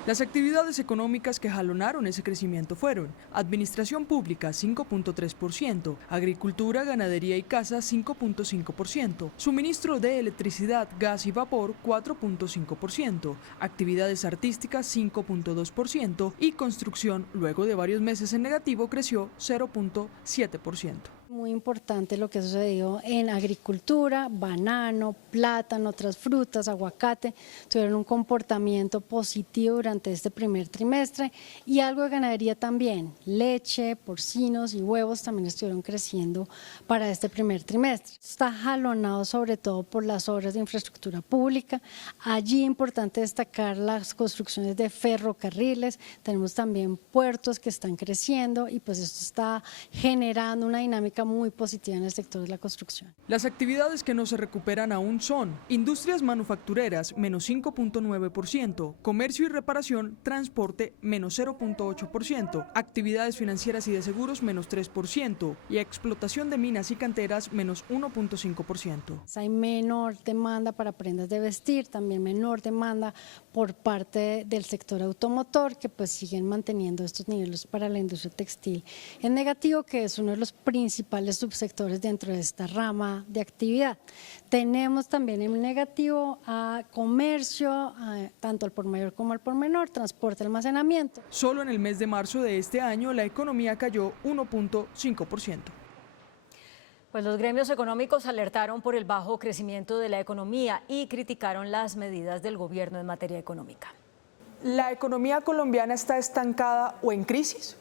Las actividades económicas que jalonaron ese crecimiento fueron administración pública 5.3%, agricultura, ganadería y casa 5.5%, suministro de electricidad, gas y vapor 4.5%, actividades artísticas 5.2% y construcción, luego de varios meses en negativo, creció 0.7%. Muy importante lo que sucedió en agricultura, banano, plátano, otras frutas, aguacate, tuvieron un comportamiento positivo durante este primer trimestre, y algo de ganadería también, leche, porcinos y huevos también estuvieron creciendo para este primer trimestre. Está jalonado sobre todo por las obras de infraestructura pública. Allí importante destacar las construcciones de ferrocarriles, tenemos también puertos que están creciendo y pues esto está generando una dinámica muy positiva en el sector de la construcción. Las actividades que no se recuperan aún son industrias manufactureras, menos 5.9%, comercio y reparación, transporte, menos 0.8%, actividades financieras y de seguros, menos 3%, y explotación de minas y canteras, menos 1.5%. Hay menor demanda para prendas de vestir, también menor demanda por parte del sector automotor, que pues siguen manteniendo estos niveles para la industria textil en negativo, que es uno de los principales subsectores dentro de esta rama de actividad. Tenemos también en negativo a comercio, tanto al por mayor como al por menor, transporte, almacenamiento. Solo en el mes de marzo de este año la economía cayó 1.5%. Pues los gremios económicos alertaron por el bajo crecimiento de la economía y criticaron las medidas del gobierno en materia económica. ¿La economía colombiana está estancada o en crisis?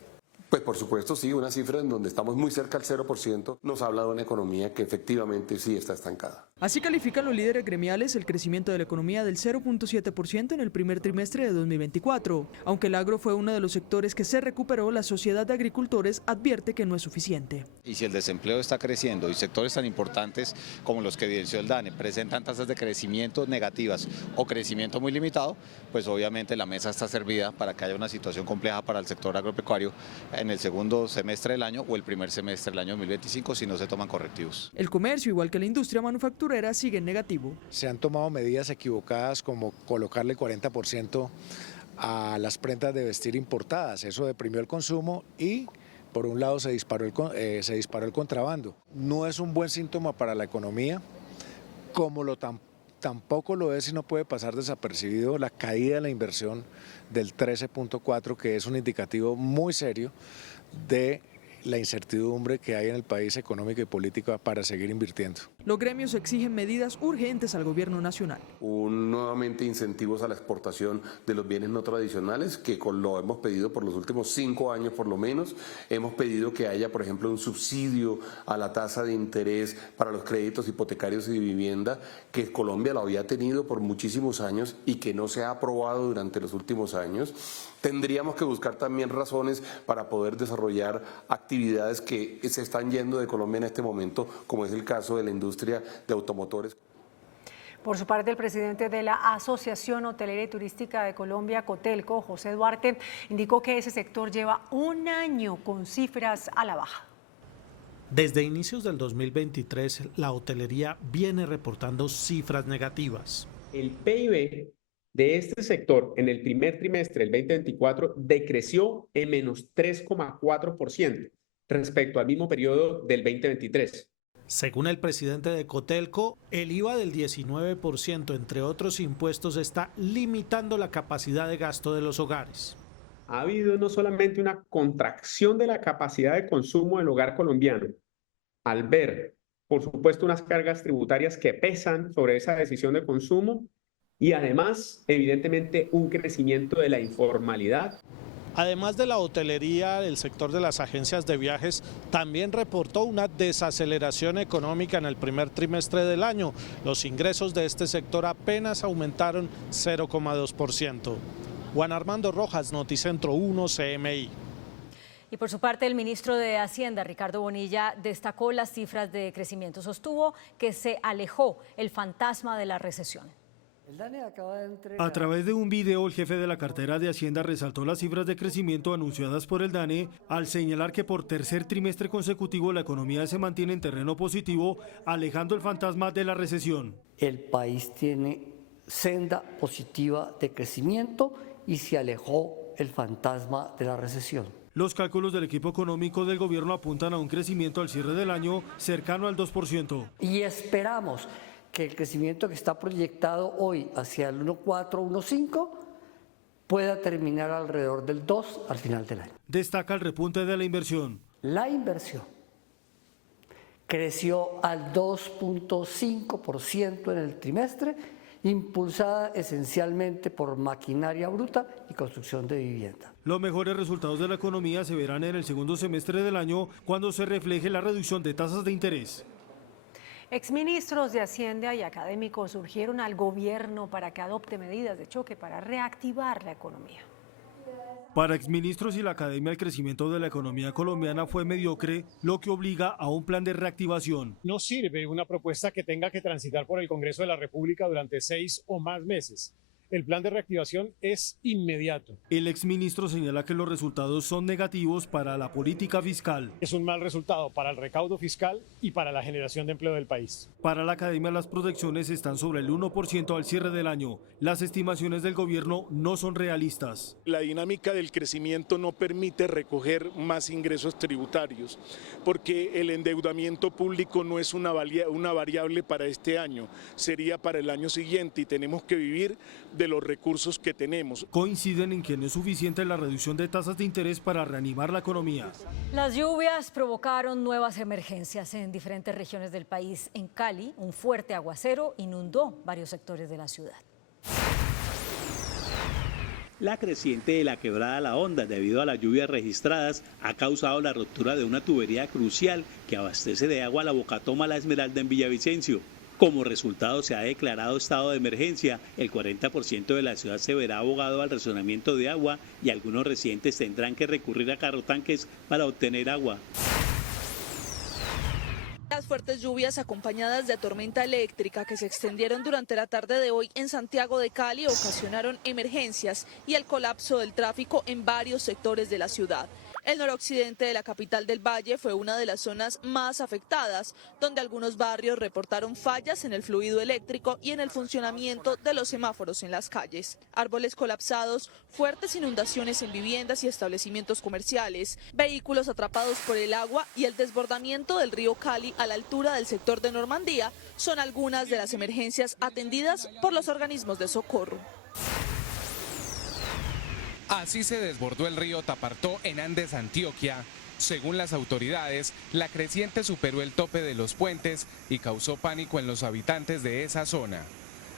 Pues por supuesto sí, una cifra en donde estamos muy cerca al 0% nos habla de una economía que efectivamente sí está estancada. Así califican los líderes gremiales el crecimiento de la economía del 0.7% en el primer trimestre de 2024. Aunque el agro fue uno de los sectores que se recuperó, la Sociedad de Agricultores advierte que no es suficiente. Y si el desempleo está creciendo y sectores tan importantes como los que evidenció el DANE presentan tasas de crecimiento negativas o crecimiento muy limitado, pues obviamente la mesa está servida para que haya una situación compleja para el sector agropecuario en el segundo semestre del año o el primer semestre del año 2025 si no se toman correctivos. El comercio, igual que la industria manufacturera, sigue en negativo. Se han tomado medidas equivocadas como colocarle 40% a las prendas de vestir importadas. Eso deprimió el consumo y por un lado se disparó el contrabando. No es un buen síntoma para la economía, como tampoco lo es y no puede pasar desapercibido la caída de la inversión del 13.4%, que es un indicativo muy serio de la incertidumbre que hay en el país económica y política para seguir invirtiendo. Los gremios exigen medidas urgentes al gobierno nacional. Nuevamente incentivos a la exportación de los bienes no tradicionales, que lo hemos pedido por los últimos 5 años por lo menos. Hemos pedido que haya, por ejemplo, un subsidio a la tasa de interés para los créditos hipotecarios y de vivienda, que Colombia lo había tenido por muchísimos años y que no se ha aprobado durante los últimos años. Tendríamos que buscar también razones para poder desarrollar actividades que se están yendo de Colombia en este momento, como es el caso de la industria de automotores. Por su parte, el presidente de la Asociación Hotelera y Turística de Colombia, Cotelco, José Duarte, indicó que ese sector lleva un año con cifras a la baja. Desde inicios del 2023, la hotelería viene reportando cifras negativas. El PIB de este sector en el primer trimestre del 2024 decreció en menos 3,4% respecto al mismo periodo del 2023. Según el presidente de Cotelco, el IVA del 19%, entre otros impuestos, está limitando la capacidad de gasto de los hogares. Ha habido no solamente una contracción de la capacidad de consumo del hogar colombiano, al ver, por supuesto, unas cargas tributarias que pesan sobre esa decisión de consumo y además, evidentemente, un crecimiento de la informalidad. Además de la hotelería, el sector de las agencias de viajes también reportó una desaceleración económica en el primer trimestre del año. Los ingresos de este sector apenas aumentaron 0,2%. Juan Armando Rojas, Noticentro 1, CMI. Y por su parte, el ministro de Hacienda, Ricardo Bonilla, destacó las cifras de crecimiento. Sostuvo que se alejó el fantasma de la recesión. A través de un video, el jefe de la cartera de Hacienda resaltó las cifras de crecimiento anunciadas por el DANE al señalar que por tercer trimestre consecutivo la economía se mantiene en terreno positivo, alejando el fantasma de la recesión. El país tiene senda positiva de crecimiento y se alejó el fantasma de la recesión. Los cálculos del equipo económico del gobierno apuntan a un crecimiento al cierre del año cercano al 2%. Y esperamos que el crecimiento que está proyectado hoy hacia el 1,4, 1,5 pueda terminar alrededor del 2 al final del año. Destaca el repunte de la inversión. La inversión creció al 2,5% en el trimestre, impulsada esencialmente por maquinaria bruta y construcción de vivienda. Los mejores resultados de la economía se verán en el segundo semestre del año cuando se refleje la reducción de tasas de interés. Exministros de Hacienda y académicos surgieron al gobierno para que adopte medidas de choque para reactivar la economía. Para exministros y la academia, el crecimiento de la economía colombiana fue mediocre, lo que obliga a un plan de reactivación. No sirve una propuesta que tenga que transitar por el Congreso de la República durante 6 o más meses. El plan de reactivación es inmediato. El exministro señala que los resultados son negativos para la política fiscal. Es un mal resultado para el recaudo fiscal y para la generación de empleo del país. Para la academia, las proyecciones están sobre el 1% al cierre del año. Las estimaciones del gobierno no son realistas. La dinámica del crecimiento no permite recoger más ingresos tributarios, porque el endeudamiento público no es una variable para este año, sería para el año siguiente y tenemos que vivir de los recursos que tenemos. Coinciden en que no es suficiente la reducción de tasas de interés para reanimar la economía. Las lluvias provocaron nuevas emergencias en diferentes regiones del país. En Cali, un fuerte aguacero inundó varios sectores de la ciudad. La creciente de la quebrada La Honda, debido a las lluvias registradas, ha causado la ruptura de una tubería crucial que abastece de agua a la Bocatoma La Esmeralda en Villavicencio. Como resultado, se ha declarado estado de emergencia. El 40% de la ciudad se verá abogado al racionamiento de agua y algunos residentes tendrán que recurrir a carrotanques para obtener agua. Las fuertes lluvias acompañadas de tormenta eléctrica que se extendieron durante la tarde de hoy en Santiago de Cali ocasionaron emergencias y el colapso del tráfico en varios sectores de la ciudad. El noroccidente de la capital del Valle fue una de las zonas más afectadas, donde algunos barrios reportaron fallas en el fluido eléctrico y en el funcionamiento de los semáforos en las calles. Árboles colapsados, fuertes inundaciones en viviendas y establecimientos comerciales, vehículos atrapados por el agua y el desbordamiento del río Cali a la altura del sector de Normandía son algunas de las emergencias atendidas por los organismos de socorro. Así se desbordó el río Tapartó en Andes, Antioquia. Según las autoridades, la creciente superó el tope de los puentes y causó pánico en los habitantes de esa zona.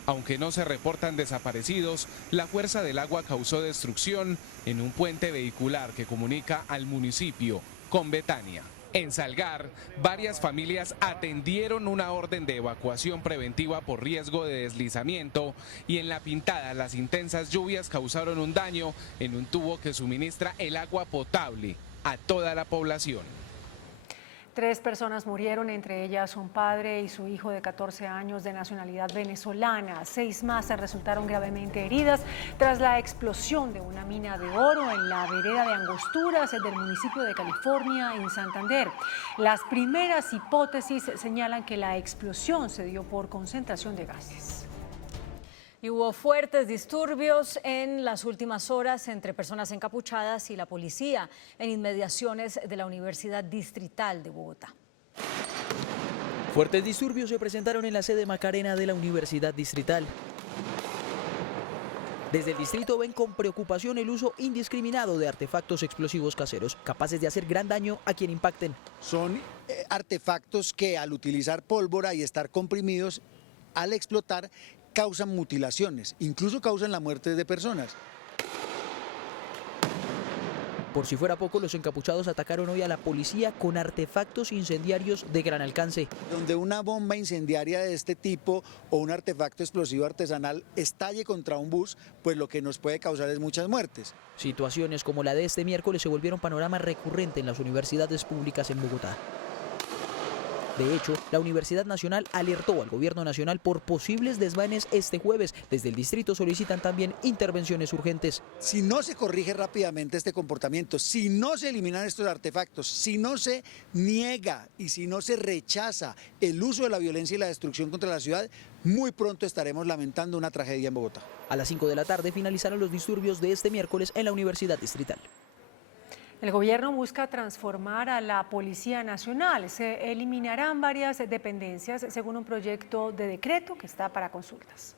Aunque no se reportan desaparecidos, la fuerza del agua causó destrucción en un puente vehicular que comunica al municipio con Betania. En Salgar, varias familias atendieron una orden de evacuación preventiva por riesgo de deslizamiento y en La Pintada las intensas lluvias causaron un daño en un tubo que suministra el agua potable a toda la población. 3 personas murieron, entre ellas un padre y su hijo de 14 años de nacionalidad venezolana. 6 más se resultaron gravemente heridas tras la explosión de una mina de oro en la vereda de Angosturas del municipio de California, en Santander. Las primeras hipótesis señalan que la explosión se dio por concentración de gases. Y hubo fuertes disturbios en las últimas horas entre personas encapuchadas y la policía en inmediaciones de la Universidad Distrital de Bogotá. Fuertes disturbios se presentaron en la sede Macarena de la Universidad Distrital. Desde el distrito ven con preocupación el uso indiscriminado de artefactos explosivos caseros, capaces de hacer gran daño a quien impacten. Son artefactos que al utilizar pólvora y estar comprimidos, al explotar, causan mutilaciones, incluso causan la muerte de personas. Por si fuera poco, los encapuchados atacaron hoy a la policía con artefactos incendiarios de gran alcance. Donde una bomba incendiaria de este tipo o un artefacto explosivo artesanal estalle contra un bus, pues lo que nos puede causar es muchas muertes. Situaciones como la de este miércoles se volvieron panorama recurrente en las universidades públicas en Bogotá. De hecho, la Universidad Nacional alertó al Gobierno Nacional por posibles desmanes este jueves. Desde el distrito solicitan también intervenciones urgentes. Si no se corrige rápidamente este comportamiento, si no se eliminan estos artefactos, si no se niega y si no se rechaza el uso de la violencia y la destrucción contra la ciudad, muy pronto estaremos lamentando una tragedia en Bogotá. A las 5 de la tarde finalizaron los disturbios de este miércoles en la Universidad Distrital. El gobierno busca transformar a la Policía Nacional. Se eliminarán varias dependencias según un proyecto de decreto que está para consultas.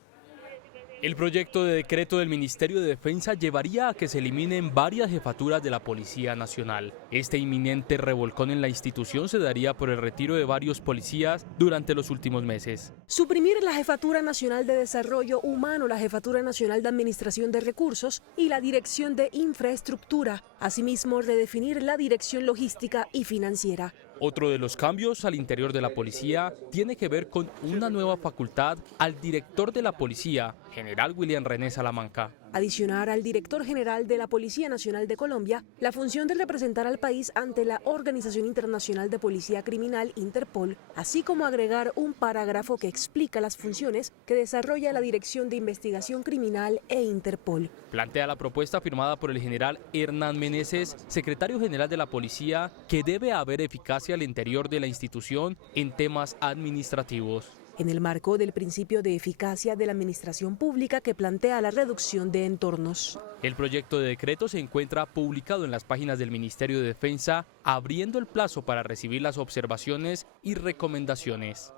El proyecto de decreto del Ministerio de Defensa llevaría a que se eliminen varias jefaturas de la Policía Nacional. Este inminente revolcón en la institución se daría por el retiro de varios policías durante los últimos meses. Suprimir la Jefatura Nacional de Desarrollo Humano, la Jefatura Nacional de Administración de Recursos y la Dirección de Infraestructura. Asimismo, redefinir la Dirección Logística y Financiera. Otro de los cambios al interior de la policía tiene que ver con una nueva facultad al director de la policía, general William René Salamanca. Adicionar al director general de la Policía Nacional de Colombia la función de representar al país ante la Organización Internacional de Policía Criminal, Interpol, así como agregar un parágrafo que explica las funciones que desarrolla la Dirección de Investigación Criminal e Interpol. Plantea la propuesta firmada por el general Hernán Meneses, secretario general de la policía, que debe haber eficacia al interior de la institución en temas administrativos. En el marco del principio de eficacia de la administración pública que plantea la reducción de entornos. El proyecto de decreto se encuentra publicado en las páginas del Ministerio de Defensa, abriendo el plazo para recibir las observaciones y recomendaciones.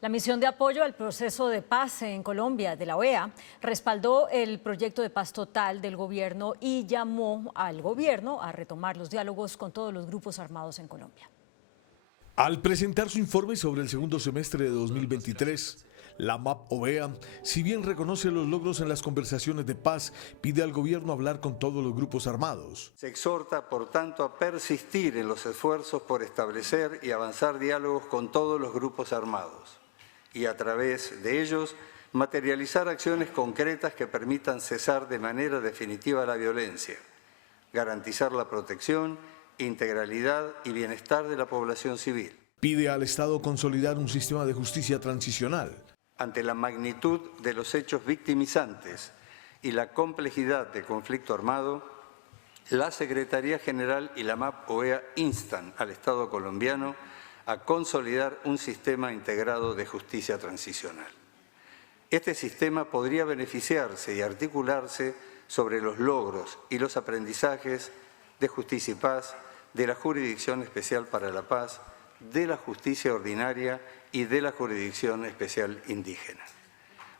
La misión de apoyo al proceso de paz en Colombia de la OEA respaldó el proyecto de paz total del gobierno y llamó al gobierno a retomar los diálogos con todos los grupos armados en Colombia. Al presentar su informe sobre el segundo semestre de 2023, La MAP-OEA, si bien reconoce los logros en las conversaciones de paz, pide al gobierno hablar con todos los grupos armados. Se exhorta, por tanto, a persistir en los esfuerzos por establecer y avanzar diálogos con todos los grupos armados y a través de ellos materializar acciones concretas que permitan cesar de manera definitiva la violencia, garantizar la protección, integralidad y bienestar de la población civil. Pide al Estado consolidar un sistema de justicia transicional. Ante la magnitud de los hechos victimizantes y la complejidad del conflicto armado, la Secretaría General y la MAP-OEA instan al Estado colombiano a consolidar un sistema integrado de justicia transicional. Este sistema podría beneficiarse y articularse sobre los logros y los aprendizajes de Justicia y Paz, de la Jurisdicción Especial para la Paz, de la Justicia Ordinaria y de la Jurisdicción Especial Indígena,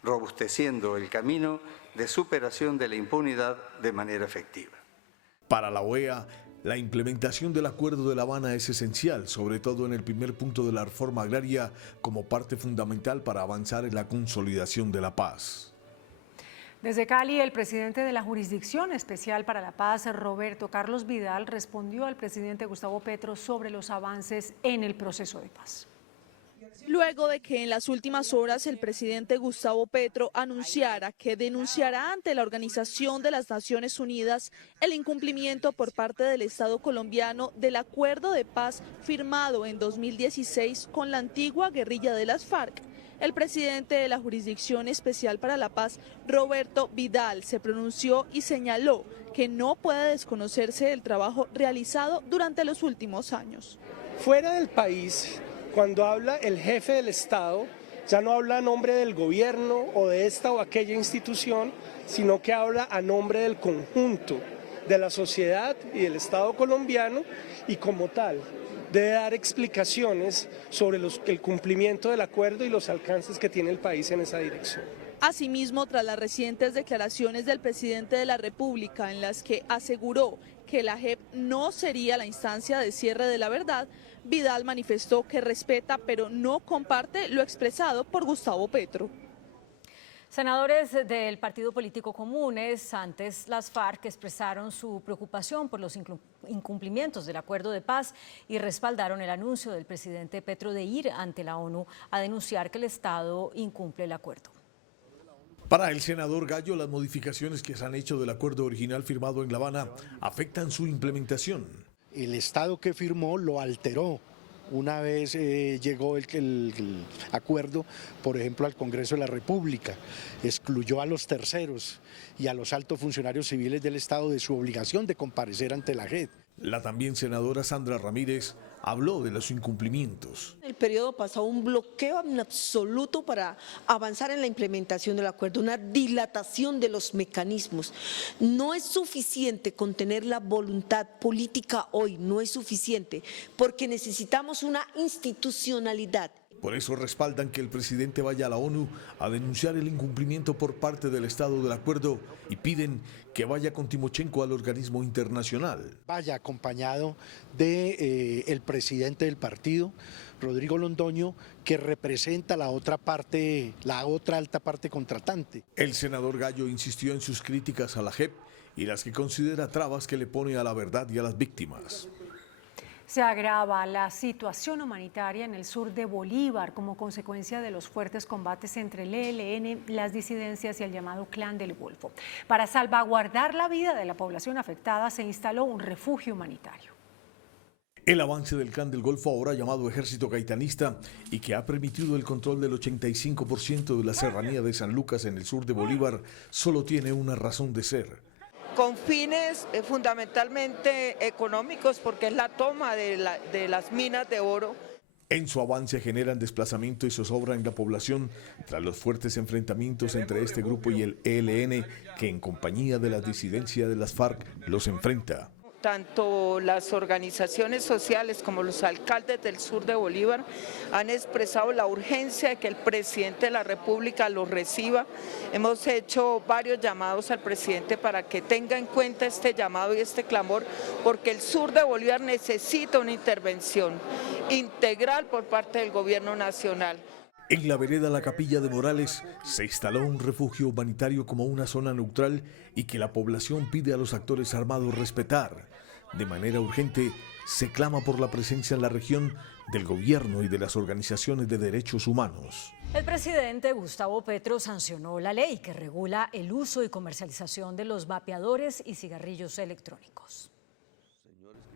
robusteciendo el camino de superación de la impunidad de manera efectiva. Para la OEA, la implementación del Acuerdo de La Habana es esencial, sobre todo en el primer punto de la reforma agraria, como parte fundamental para avanzar en la consolidación de la paz. Desde Cali, el presidente de la Jurisdicción Especial para la Paz, Roberto Carlos Vidal, respondió al presidente Gustavo Petro sobre los avances en el proceso de paz. Luego de que en las últimas horas el presidente Gustavo Petro anunciara que denunciará ante la Organización de las Naciones Unidas el incumplimiento por parte del Estado colombiano del acuerdo de paz firmado en 2016 con la antigua guerrilla de las FARC, el presidente de la Jurisdicción Especial para la Paz, Roberto Vidal, se pronunció y señaló que no puede desconocerse el trabajo realizado durante los últimos años. Fuera del país, cuando habla el jefe del Estado, ya no habla a nombre del gobierno o de esta o aquella institución, sino que habla a nombre del conjunto de la sociedad y del Estado colombiano, y como tal debe dar explicaciones sobre el cumplimiento del acuerdo y los alcances que tiene el país en esa dirección. Asimismo, tras las recientes declaraciones del presidente de la República en las que aseguró que la JEP no sería la instancia de cierre de la verdad, Vidal manifestó que respeta pero no comparte lo expresado por Gustavo Petro. Senadores del Partido Político Comunes, antes las FARC, expresaron su preocupación por los incumplimientos del acuerdo de paz y respaldaron el anuncio del presidente Petro de ir ante la ONU a denunciar que el Estado incumple el acuerdo. Para el senador Gallo, las modificaciones que se han hecho del acuerdo original firmado en La Habana afectan su implementación. El Estado que firmó lo alteró. Una vez llegó el acuerdo, por ejemplo, al Congreso de la República, excluyó a los terceros y a los altos funcionarios civiles del Estado de su obligación de comparecer ante la JEP. La también senadora Sandra Ramírez habló de los incumplimientos. El periodo pasado un bloqueo en absoluto para avanzar en la implementación del acuerdo, una dilatación de los mecanismos. No es suficiente con tener la voluntad política hoy, no es suficiente, porque necesitamos una institucionalidad. Por eso respaldan que el presidente vaya a la ONU a denunciar el incumplimiento por parte del Estado del acuerdo y piden que vaya con Timochenko al organismo internacional. Vaya acompañado del presidente del partido, Rodrigo Londoño, que representa la otra alta parte contratante. El senador Gallo insistió en sus críticas a la JEP y las que considera trabas que le pone a la verdad y a las víctimas. Se agrava la situación humanitaria en el sur de Bolívar como consecuencia de los fuertes combates entre el ELN, las disidencias y el llamado Clan del Golfo. Para salvaguardar la vida de la población afectada se instaló un refugio humanitario. El avance del Clan del Golfo, ahora llamado Ejército Gaitanista, y que ha permitido el control del 85% de la serranía de San Lucas en el sur de Bolívar, solo tiene una razón de ser. Con fines fundamentalmente económicos, porque es la toma de las minas de oro. En su avance generan desplazamiento y zozobra en la población tras los fuertes enfrentamientos entre este grupo y el ELN, que en compañía de la disidencia de las FARC los enfrenta. Tanto las organizaciones sociales como los alcaldes del sur de Bolívar han expresado la urgencia de que el presidente de la República los reciba. Hemos hecho varios llamados al presidente para que tenga en cuenta este llamado y este clamor, porque el sur de Bolívar necesita una intervención integral por parte del gobierno nacional. En la vereda La Capilla de Morales se instaló un refugio humanitario como una zona neutral y que la población pide a los actores armados respetar. De manera urgente se clama por la presencia en la región del gobierno y de las organizaciones de derechos humanos. El presidente Gustavo Petro sancionó la ley que regula el uso y comercialización de los vapeadores y cigarrillos electrónicos.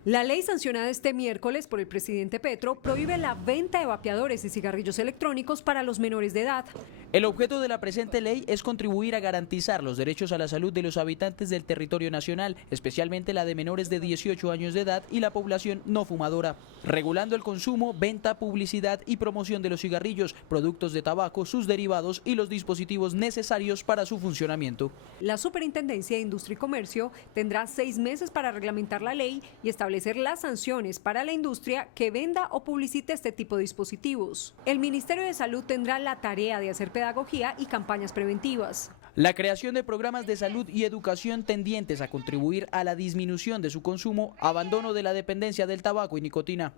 La ley sancionada este miércoles por el presidente Petro prohíbe la venta de vapeadores y cigarrillos electrónicos para los menores de edad. El objeto de la presente ley es contribuir a garantizar los derechos a la salud de los habitantes del territorio nacional, especialmente la de menores de 18 años de edad y la población no fumadora, regulando el consumo, venta, publicidad y promoción de los cigarrillos, productos de tabaco, sus derivados y los dispositivos necesarios para su funcionamiento. La Superintendencia de Industria y Comercio tendrá 6 meses para reglamentar la ley y establecer las sanciones para la industria que venda o publicite este tipo de dispositivos. El Ministerio de Salud tendrá la tarea de hacer pedagogía y campañas preventivas. La creación de programas de salud y educación tendientes a contribuir a la disminución de su consumo, abandono de la dependencia del tabaco y nicotina.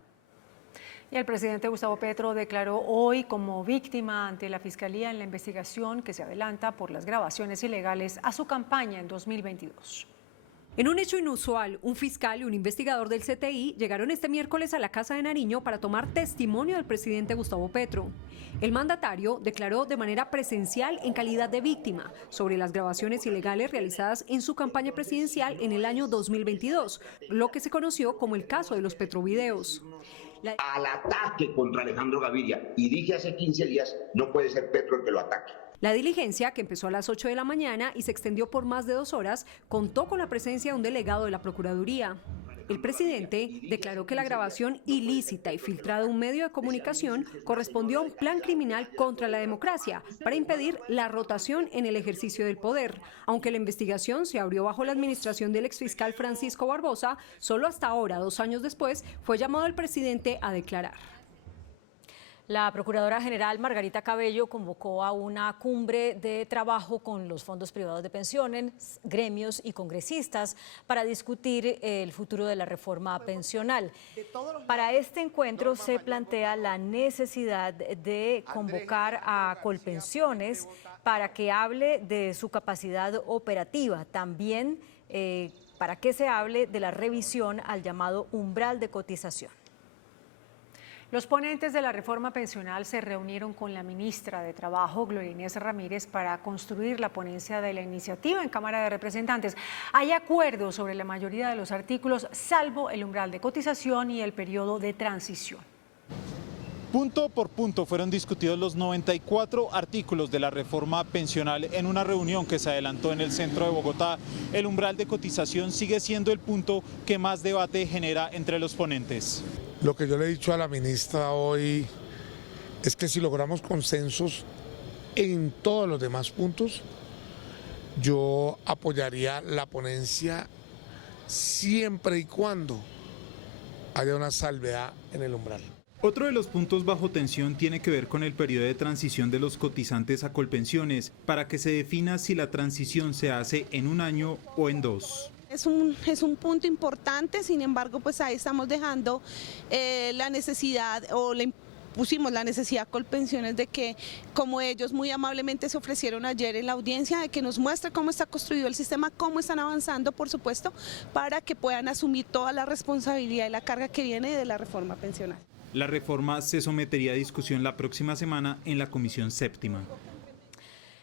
Y el presidente Gustavo Petro declaró hoy como víctima ante la Fiscalía en la investigación que se adelanta por las grabaciones ilegales a su campaña en 2022. En un hecho inusual, un fiscal y un investigador del CTI llegaron este miércoles a la Casa de Nariño para tomar testimonio del presidente Gustavo Petro. El mandatario declaró de manera presencial en calidad de víctima sobre las grabaciones ilegales realizadas en su campaña presidencial en el año 2022, lo que se conoció como el caso de los Petrovideos. Al ataque contra Alejandro Gaviria, y dije hace 15 días, no puede ser Petro el que lo ataque. La diligencia, que empezó a las 8 de la mañana y se extendió por más de 2 horas, contó con la presencia de un delegado de la Procuraduría. El presidente declaró que la grabación ilícita y filtrada de un medio de comunicación correspondió a un plan criminal contra la democracia para impedir la rotación en el ejercicio del poder. Aunque la investigación se abrió bajo la administración del exfiscal Francisco Barbosa, solo hasta ahora, 2 años después, fue llamado el presidente a declarar. La Procuradora General Margarita Cabello convocó a una cumbre de trabajo con los fondos privados de pensiones, gremios y congresistas para discutir el futuro de la reforma pensional. Para este encuentro se plantea la necesidad de convocar a Colpensiones para que hable de su capacidad operativa, también para que se hable de la revisión al llamado umbral de cotización. Los ponentes de la reforma pensional se reunieron con la ministra de Trabajo, Gloria Inés Ramírez, para construir la ponencia de la iniciativa en Cámara de Representantes. Hay acuerdo sobre la mayoría de los artículos, salvo el umbral de cotización y el periodo de transición. Punto por punto fueron discutidos los 94 artículos de la reforma pensional en una reunión que se adelantó en el centro de Bogotá. El umbral de cotización sigue siendo el punto que más debate genera entre los ponentes. Lo que yo le he dicho a la ministra hoy es que si logramos consensos en todos los demás puntos, yo apoyaría la ponencia siempre y cuando haya una salvedad en el umbral. Otro de los puntos bajo tensión tiene que ver con el periodo de transición de los cotizantes a Colpensiones, para que se defina si la transición se hace en 1 año o en 2. Es un punto importante, sin embargo, pues ahí estamos dejando la necesidad o pusimos la necesidad Colpensiones de que, como ellos muy amablemente se ofrecieron ayer en la audiencia, de que nos muestre cómo está construido el sistema, cómo están avanzando, por supuesto, para que puedan asumir toda la responsabilidad y la carga que viene de la reforma pensional. La reforma se sometería a discusión la próxima semana en la Comisión Séptima.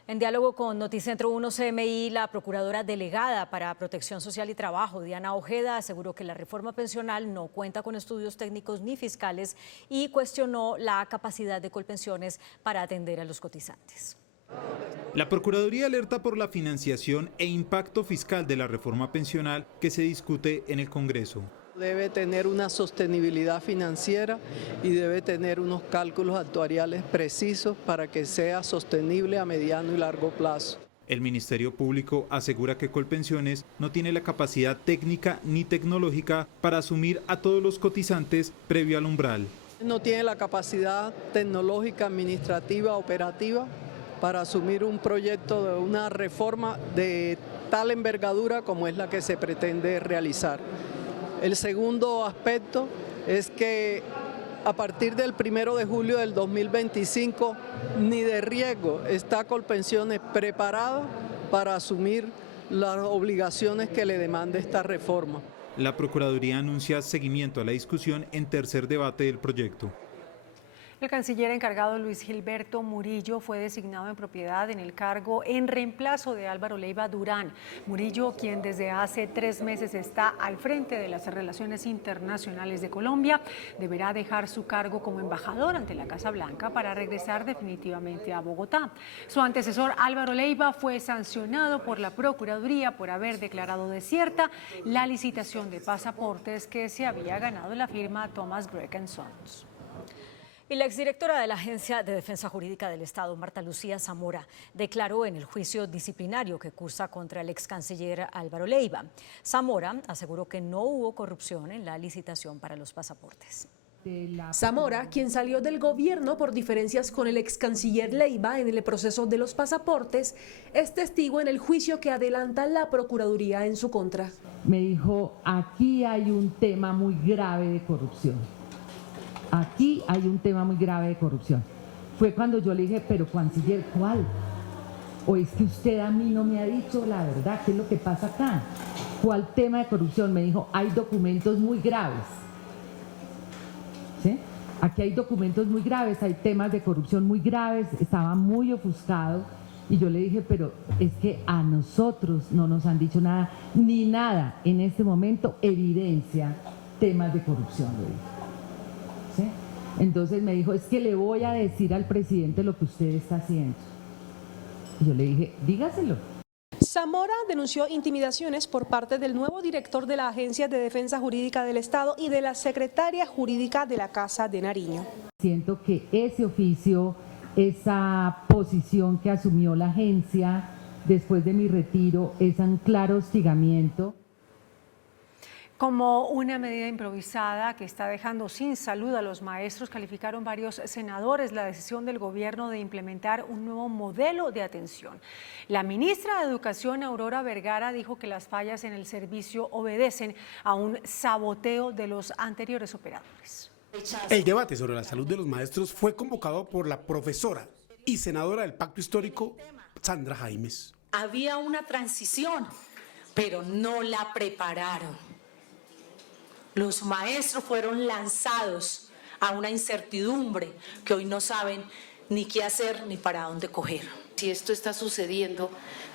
En diálogo con Noticentro 1 CMI, la Procuradora Delegada para Protección Social y Trabajo, Diana Ojeda, aseguró que la reforma pensional no cuenta con estudios técnicos ni fiscales y cuestionó la capacidad de Colpensiones para atender a los cotizantes. La Procuraduría alerta por la financiación e impacto fiscal de la reforma pensional que se discute en el Congreso. Debe tener una sostenibilidad financiera y debe tener unos cálculos actuariales precisos para que sea sostenible a mediano y largo plazo. El Ministerio Público asegura que Colpensiones no tiene la capacidad técnica ni tecnológica para asumir a todos los cotizantes previo al umbral. No tiene la capacidad tecnológica, administrativa, operativa para asumir un proyecto de una reforma de tal envergadura como es la que se pretende realizar. El segundo aspecto es que a partir del 1 de julio del 2025, ni de riesgo está Colpensiones preparada para asumir las obligaciones que le demanda esta reforma. La Procuraduría anuncia seguimiento a la discusión en tercer debate del proyecto. El canciller encargado Luis Gilberto Murillo fue designado en propiedad en el cargo en reemplazo de Álvaro Leiva Durán. Murillo, quien desde hace 3 meses está al frente de las relaciones internacionales de Colombia, deberá dejar su cargo como embajador ante la Casa Blanca para regresar definitivamente a Bogotá. Su antecesor Álvaro Leiva fue sancionado por la Procuraduría por haber declarado desierta la licitación de pasaportes que se había ganado la firma Thomas Gregg & Sons. Y la exdirectora de la Agencia de Defensa Jurídica del Estado, Marta Lucía Zamora, declaró en el juicio disciplinario que cursa contra el ex canciller Álvaro Leiva. Zamora aseguró que no hubo corrupción en la licitación para los pasaportes. Zamora, quien salió del gobierno por diferencias con el ex canciller Leiva en el proceso de los pasaportes, es testigo en el juicio que adelanta la Procuraduría en su contra. Me dijo, aquí hay un tema muy grave de corrupción. Aquí hay un tema muy grave de corrupción. Fue cuando yo le dije, pero canciller, ¿cuál? ¿O es que usted a mí no me ha dicho la verdad? ¿Qué es lo que pasa acá? ¿Cuál tema de corrupción? Me dijo, hay documentos muy graves. ¿Sí? Aquí hay documentos muy graves, hay temas de corrupción muy graves, estaba muy ofuscado. Y yo le dije, pero es que a nosotros no nos han dicho nada, ni nada en este momento evidencia temas de corrupción, le dije. ¿Sí? Entonces me dijo, es que le voy a decir al presidente lo que usted está haciendo. Y yo le dije, dígaselo. Zamora denunció intimidaciones por parte del nuevo director de la Agencia de Defensa Jurídica del Estado y de la secretaria jurídica de la Casa de Nariño. Siento que ese oficio, esa posición que asumió la agencia después de mi retiro, es un claro hostigamiento. Como una medida improvisada que está dejando sin salud a los maestros, calificaron varios senadores la decisión del gobierno de implementar un nuevo modelo de atención. La ministra de Educación, Aurora Vergara, dijo que las fallas en el servicio obedecen a un saboteo de los anteriores operadores. El debate sobre la salud de los maestros fue convocado por la profesora y senadora del Pacto Histórico, Sandra Jaimes. Había una transición, pero no la prepararon. Los maestros fueron lanzados a una incertidumbre que hoy no saben ni qué hacer ni para dónde coger. Si esto está sucediendo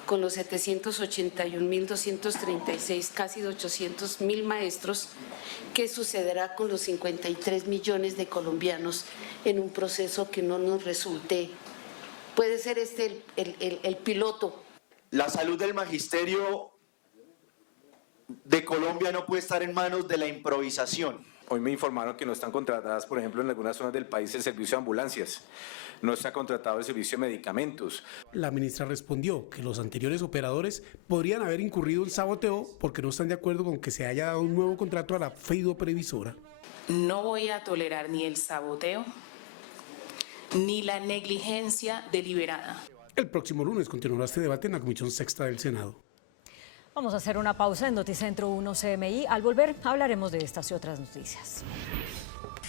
con los 781.236, casi 800.000 maestros, ¿qué sucederá con los 53 millones de colombianos en un proceso que no nos resulte? Puede ser este el piloto. La salud del magisterio de Colombia no puede estar en manos de la improvisación. Hoy me informaron que no están contratadas, por ejemplo, en algunas zonas del país el servicio de ambulancias. No está contratado el servicio de medicamentos. La ministra respondió que los anteriores operadores podrían haber incurrido en saboteo porque no están de acuerdo con que se haya dado un nuevo contrato a la FEIDO Previsora. No voy a tolerar ni el saboteo ni la negligencia deliberada. El próximo lunes continuará este debate en la Comisión Sexta del Senado. Vamos a hacer una pausa en Noticentro 1 CMI. Al volver hablaremos de estas y otras noticias.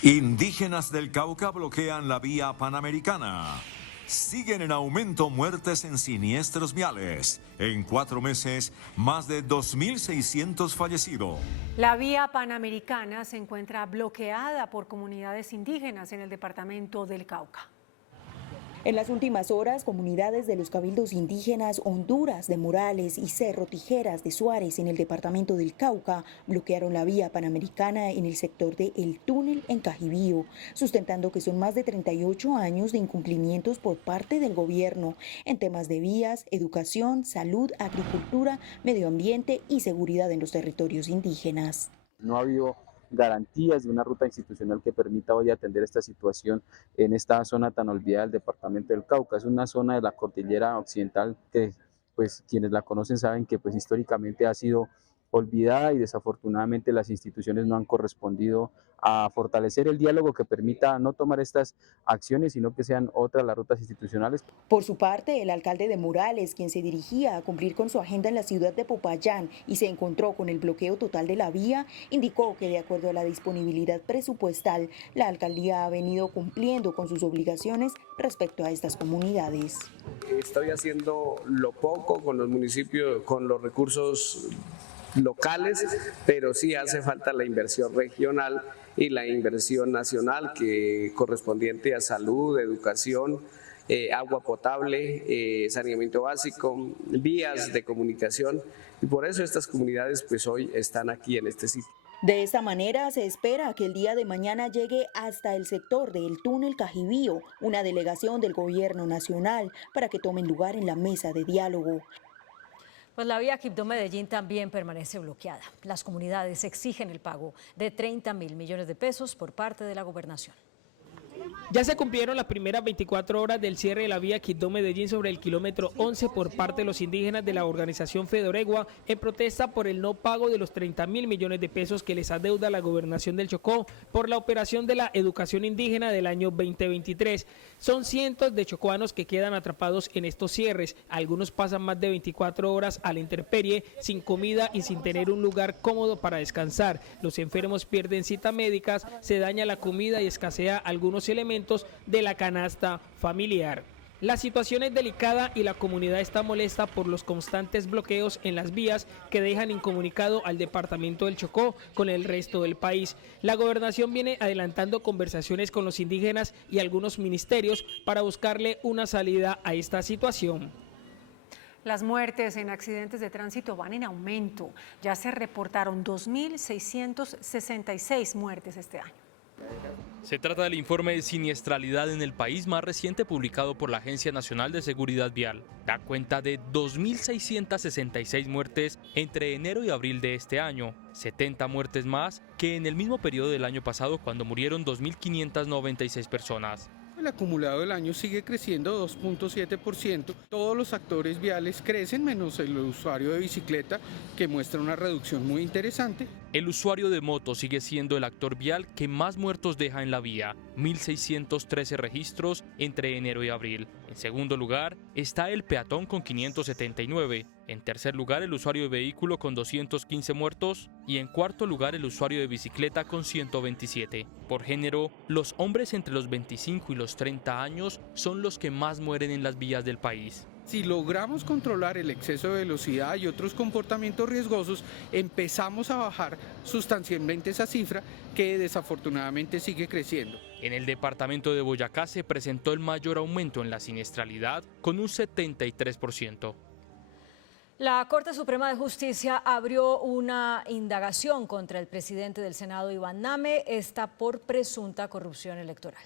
Indígenas del Cauca bloquean la vía panamericana. Siguen en aumento muertes en siniestros viales. En 4 meses, más de 2.600 fallecidos. La vía panamericana se encuentra bloqueada por comunidades indígenas en el departamento del Cauca. En las últimas horas, comunidades de los cabildos indígenas Honduras de Morales y Cerro Tijeras de Suárez en el departamento del Cauca bloquearon la vía panamericana en el sector de El Túnel en Cajibío, sustentando que son más de 38 años de incumplimientos por parte del gobierno en temas de vías, educación, salud, agricultura, medio ambiente y seguridad en los territorios indígenas. No ha habido garantías de una ruta institucional que permita hoy atender esta situación en esta zona tan olvidada del departamento del Cauca. Es una zona de la cordillera occidental que pues quienes la conocen saben que pues históricamente ha sido olvidada y desafortunadamente las instituciones no han correspondido a fortalecer el diálogo que permita no tomar estas acciones, sino que sean otras las rutas institucionales. Por su parte, el alcalde de Morales, quien se dirigía a cumplir con su agenda en la ciudad de Popayán y se encontró con el bloqueo total de la vía, indicó que de acuerdo a la disponibilidad presupuestal, la alcaldía ha venido cumpliendo con sus obligaciones respecto a estas comunidades. Estoy haciendo lo poco con los municipios, con los recursos locales, pero sí hace falta la inversión regional y la inversión nacional que correspondiente a salud, educación, agua potable, saneamiento básico, vías de comunicación, y por eso estas comunidades pues hoy están aquí en este sitio. De esta manera se espera que el día de mañana llegue hasta el sector del túnel Cajibío una delegación del gobierno nacional para que tomen lugar en la mesa de diálogo. Pues la vía Quibdó-Medellín también permanece bloqueada. Las comunidades exigen el pago de 30.000 millones de pesos por parte de la gobernación. Ya se cumplieron las primeras 24 horas del cierre de la vía Quibdó-Medellín sobre el kilómetro 11 por parte de los indígenas de la organización Fedoregua en protesta por el no pago de los 30.000 millones de pesos que les adeuda la gobernación del Chocó por la operación de la educación indígena del año 2023. Son cientos de chocoanos que quedan atrapados en estos cierres. Algunos pasan más de 24 horas a la intemperie, sin comida y sin tener un lugar cómodo para descansar. Los enfermos pierden citas médicas, se daña la comida y escasea algunos elementos de la canasta familiar. La situación es delicada y la comunidad está molesta por los constantes bloqueos en las vías que dejan incomunicado al departamento del Chocó con el resto del país. La gobernación viene adelantando conversaciones con los indígenas y algunos ministerios para buscarle una salida a esta situación. Las muertes en accidentes de tránsito van en aumento. Ya se reportaron 2.666 muertes este año. Se trata del informe de siniestralidad en el país más reciente publicado por la Agencia Nacional de Seguridad Vial. Da cuenta de 2.666 muertes entre enero y abril de este año, 70 muertes más que en el mismo periodo del año pasado cuando murieron 2.596 personas. El acumulado del año sigue creciendo 2.7%. Todos los actores viales crecen, menos el usuario de bicicleta, que muestra una reducción muy interesante. El usuario de moto sigue siendo el actor vial que más muertos deja en la vía, 1.613 registros entre enero y abril. En segundo lugar está el peatón con 579. En tercer lugar, el usuario de vehículo con 215 muertos y en cuarto lugar, el usuario de bicicleta con 127. Por género, los hombres entre los 25 y los 30 años son los que más mueren en las vías del país. Si logramos controlar el exceso de velocidad y otros comportamientos riesgosos, empezamos a bajar sustancialmente esa cifra que desafortunadamente sigue creciendo. En el departamento de Boyacá se presentó el mayor aumento en la siniestralidad con un 73%. La Corte Suprema de Justicia abrió una indagación contra el presidente del Senado, Iván Name, esta por presunta corrupción electoral.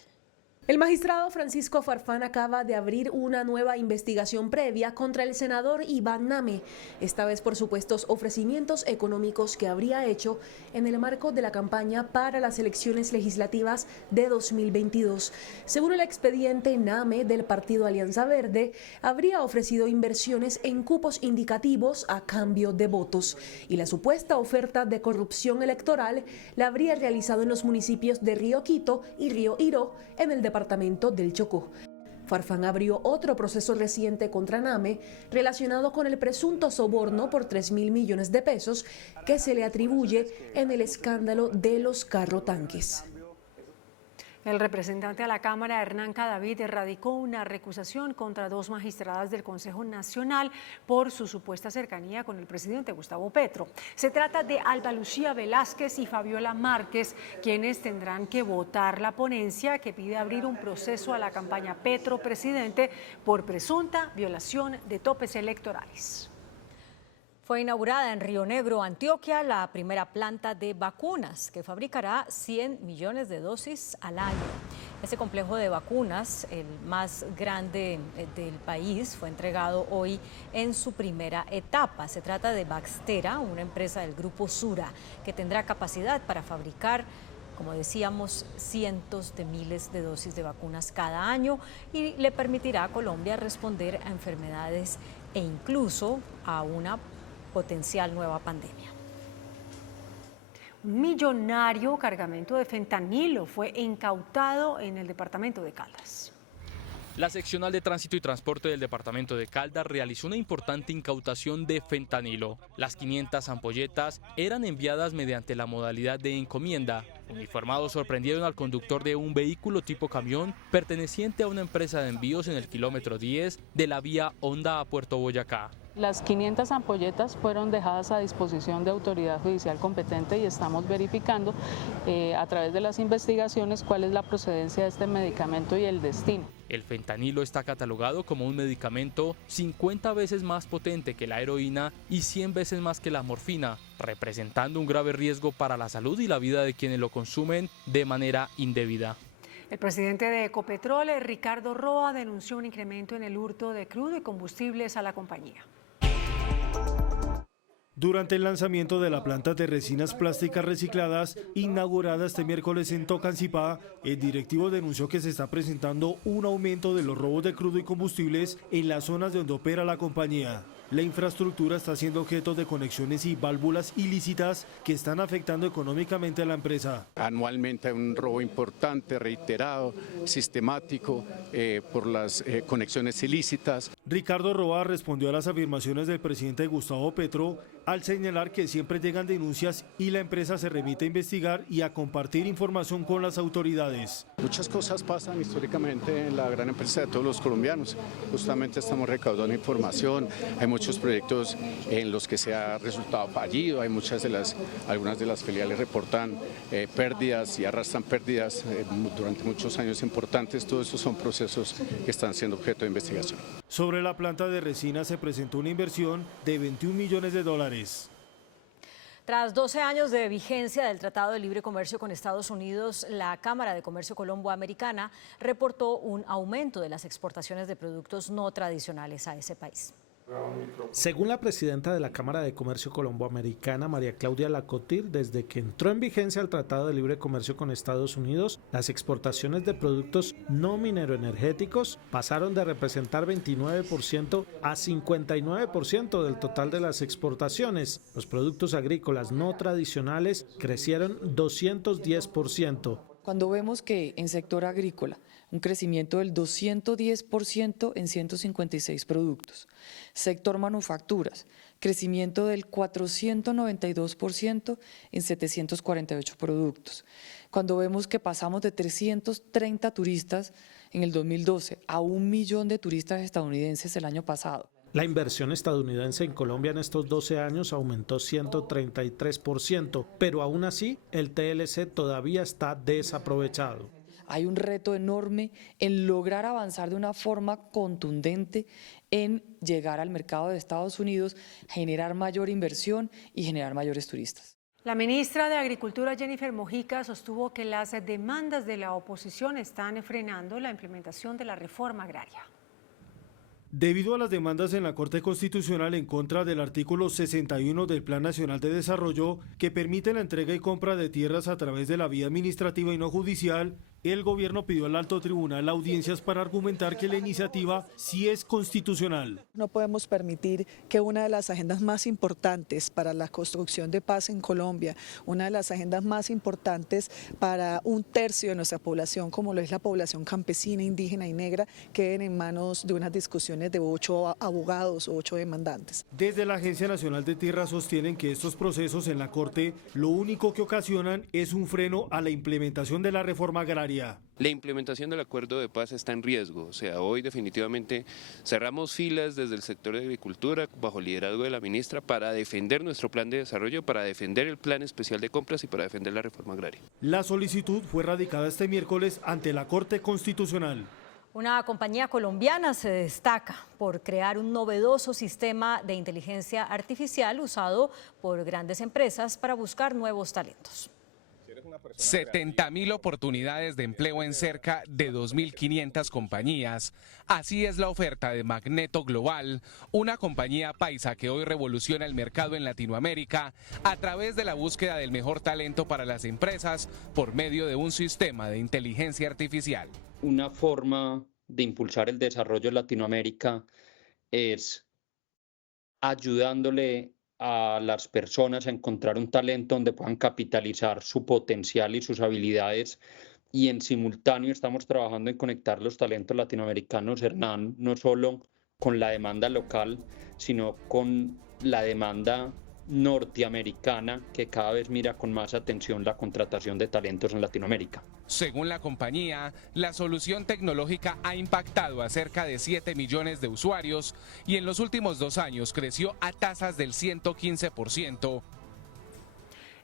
El magistrado Francisco Farfán acaba de abrir una nueva investigación previa contra el senador Iván Name, esta vez por supuestos ofrecimientos económicos que habría hecho en el marco de la campaña para las elecciones legislativas de 2022. Según el expediente, Name, del partido Alianza Verde, habría ofrecido inversiones en cupos indicativos a cambio de votos y la supuesta oferta de corrupción electoral la habría realizado en los municipios de Río Quito y Río Iró en el departamento del Chocó. Farfán abrió otro proceso reciente contra Name relacionado con el presunto soborno por 3.000 millones de pesos que se le atribuye en el escándalo de los carrotanques. El representante a la Cámara, Hernán Cadavid, radicó una recusación contra dos magistradas del Consejo Nacional por su supuesta cercanía con el presidente Gustavo Petro. Se trata de Alba Lucía Velázquez y Fabiola Márquez, quienes tendrán que votar la ponencia que pide abrir un proceso a la campaña Petro Presidente por presunta violación de topes electorales. Fue inaugurada en Río Negro, Antioquia, la primera planta de vacunas que fabricará 100 millones de dosis al año. Este complejo de vacunas, el más grande del país, fue entregado hoy en su primera etapa. Se trata de Baxtera, una empresa del grupo Sura, que tendrá capacidad para fabricar, como decíamos, cientos de miles de dosis de vacunas cada año y le permitirá a Colombia responder a enfermedades e incluso a una potencial nueva pandemia. Un millonario cargamento de fentanilo fue incautado en el departamento de Caldas. La seccional de Tránsito y Transporte del departamento de Caldas realizó una importante incautación de fentanilo. Las 500 ampolletas eran enviadas mediante la modalidad de encomienda. Uniformados sorprendieron al conductor de un vehículo tipo camión perteneciente a una empresa de envíos en el kilómetro 10 de la vía Honda a Puerto Boyacá. Las 500 ampolletas fueron dejadas a disposición de autoridad judicial competente y estamos verificando a través de las investigaciones cuál es la procedencia de este medicamento y el destino. El fentanilo está catalogado como un medicamento 50 veces más potente que la heroína y 100 veces más que la morfina, representando un grave riesgo para la salud y la vida de quienes lo consumen de manera indebida. El presidente de Ecopetrol, Ricardo Roa, denunció un incremento en el hurto de crudo y combustibles a la compañía. Durante el lanzamiento de la planta de resinas plásticas recicladas, inaugurada este miércoles en Tocancipá, el directivo denunció que se está presentando un aumento de los robos de crudo y combustibles en las zonas donde opera la compañía. La infraestructura está siendo objeto de conexiones y válvulas ilícitas que están afectando económicamente a la empresa. Anualmente hay un robo importante, reiterado, sistemático por las conexiones ilícitas. Ricardo Roa respondió a las afirmaciones del presidente Gustavo Petro al señalar que siempre llegan denuncias y la empresa se remite a investigar y a compartir información con las autoridades. Muchas cosas pasan históricamente en la gran empresa de todos los colombianos. Justamente estamos recaudando información, hay muchos proyectos en los que se ha resultado fallido, hay algunas de las filiales reportan pérdidas y arrastran pérdidas durante muchos años importantes. Todos estos son procesos que están siendo objeto de investigación. Sobre la planta de resina se presentó una inversión de $21 millones. Tras 12 años de vigencia del Tratado de Libre Comercio con Estados Unidos, la Cámara de Comercio Colombo-Americana reportó un aumento de las exportaciones de productos no tradicionales a ese país. Según la presidenta de la Cámara de Comercio Colombo-Americana, María Claudia Lacotir, desde que entró en vigencia el Tratado de Libre Comercio con Estados Unidos, las exportaciones de productos no mineroenergéticos pasaron de representar 29% a 59% del total de las exportaciones. Los productos agrícolas no tradicionales crecieron 210%. Cuando vemos que en sector agrícola un crecimiento del 210% en 156 productos. Sector manufacturas, crecimiento del 492% en 748 productos. Cuando vemos que pasamos de 330 turistas en el 2012 a 1 millón de turistas estadounidenses el año pasado. La inversión estadounidense en Colombia en estos 12 años aumentó 133%, pero aún así el TLC todavía está desaprovechado. Hay un reto enorme en lograr avanzar de una forma contundente en llegar al mercado de Estados Unidos, generar mayor inversión y generar mayores turistas. La ministra de Agricultura, Jennifer Mojica, sostuvo que las demandas de la oposición están frenando la implementación de la reforma agraria. Debido a las demandas en la Corte Constitucional en contra del artículo 61 del Plan Nacional de Desarrollo, que permite la entrega y compra de tierras a través de la vía administrativa y no judicial, el gobierno pidió al alto tribunal audiencias para argumentar que la iniciativa sí es constitucional. No podemos permitir que una de las agendas más importantes para la construcción de paz en Colombia, una de las agendas más importantes para 1/3 de nuestra población, como lo es la población campesina, indígena y negra, queden en manos de unas discusiones de 8 abogados o 8 demandantes. Desde la Agencia Nacional de Tierra sostienen que estos procesos en la Corte lo único que ocasionan es un freno a la implementación de la reforma agraria. La implementación del acuerdo de paz está en riesgo, o sea, hoy definitivamente cerramos filas desde el sector de agricultura bajo liderazgo de la ministra para defender nuestro plan de desarrollo, para defender el plan especial de compras y para defender la reforma agraria. La solicitud fue radicada este miércoles ante la Corte Constitucional. Una compañía colombiana se destaca por crear un novedoso sistema de inteligencia artificial usado por grandes empresas para buscar nuevos talentos. 70.000 oportunidades de empleo en cerca de 2.500 compañías. Así es la oferta de Magneto Global, una compañía paisa que hoy revoluciona el mercado en Latinoamérica a través de la búsqueda del mejor talento para las empresas por medio de un sistema de inteligencia artificial. Una forma de impulsar el desarrollo en Latinoamérica es ayudándole a las personas a encontrar un talento donde puedan capitalizar su potencial y sus habilidades, y en simultáneo estamos trabajando en conectar los talentos latinoamericanos, Hernán, no solo con la demanda local, sino con la demanda norteamericana, que cada vez mira con más atención la contratación de talentos en Latinoamérica. Según la compañía, la solución tecnológica ha impactado a cerca de 7 millones de usuarios y en los últimos 2 años creció a tasas del 115%.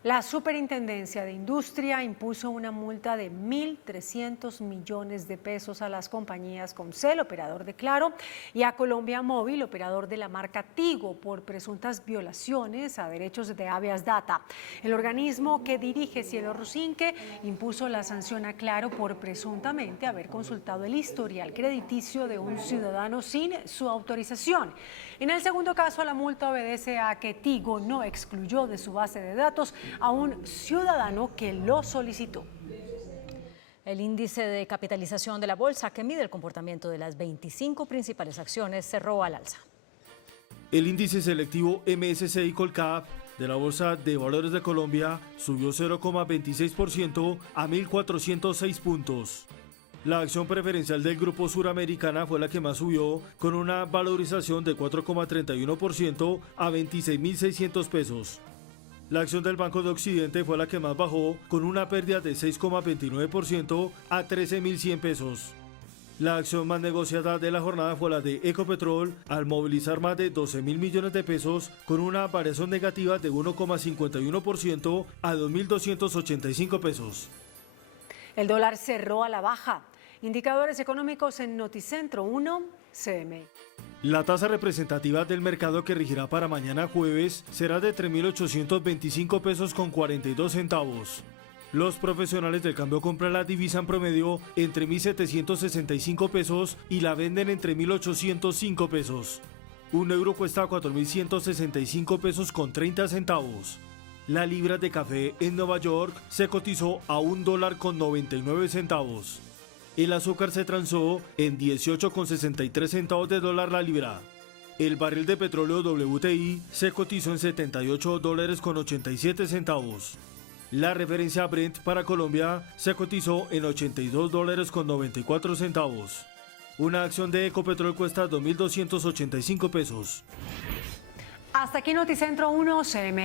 La Superintendencia de Industria impuso una multa de 1.300 millones de pesos a las compañías Comcel, operador de Claro, y a Colombia Móvil, operador de la marca Tigo, por presuntas violaciones a derechos de habeas data. El organismo que dirige Cielo Rusinque impuso la sanción a Claro por presuntamente haber consultado el historial crediticio de un ciudadano sin su autorización. En el segundo caso, la multa obedece a que Tigo no excluyó de su base de datos a un ciudadano que lo solicitó. El índice de capitalización de la bolsa, que mide el comportamiento de las 25 principales acciones, cerró al alza. El índice selectivo MSCI Colcap de la Bolsa de Valores de Colombia subió 0,26% a 1.406 puntos. La acción preferencial del Grupo Suramericana fue la que más subió, con una valorización de 4,31% a 26.600 pesos. La acción del Banco de Occidente fue la que más bajó, con una pérdida de 6,29% a 13.100 pesos. La acción más negociada de la jornada fue la de Ecopetrol, al movilizar más de 12.000 millones de pesos, con una variación negativa de 1,51% a 2.285 pesos. El dólar cerró a la baja. Indicadores económicos en Noticentro 1, CMI. La tasa representativa del mercado que regirá para mañana jueves será de 3.825 pesos con 42 centavos. Los profesionales del cambio compran la divisa en promedio entre 1.765 pesos y la venden entre 1.805 pesos. Un euro cuesta 4.165 pesos con 30 centavos. La libra de café en Nueva York se cotizó a $1 con 99 centavos. El azúcar se transó en 18,63 centavos de dólar la libra. El barril de petróleo WTI se cotizó en $78 con 87 centavos. La referencia Brent para Colombia se cotizó en $82 con 94 centavos. Una acción de Ecopetrol cuesta 2.285 pesos. Hasta aquí Noticentro 1, CMI.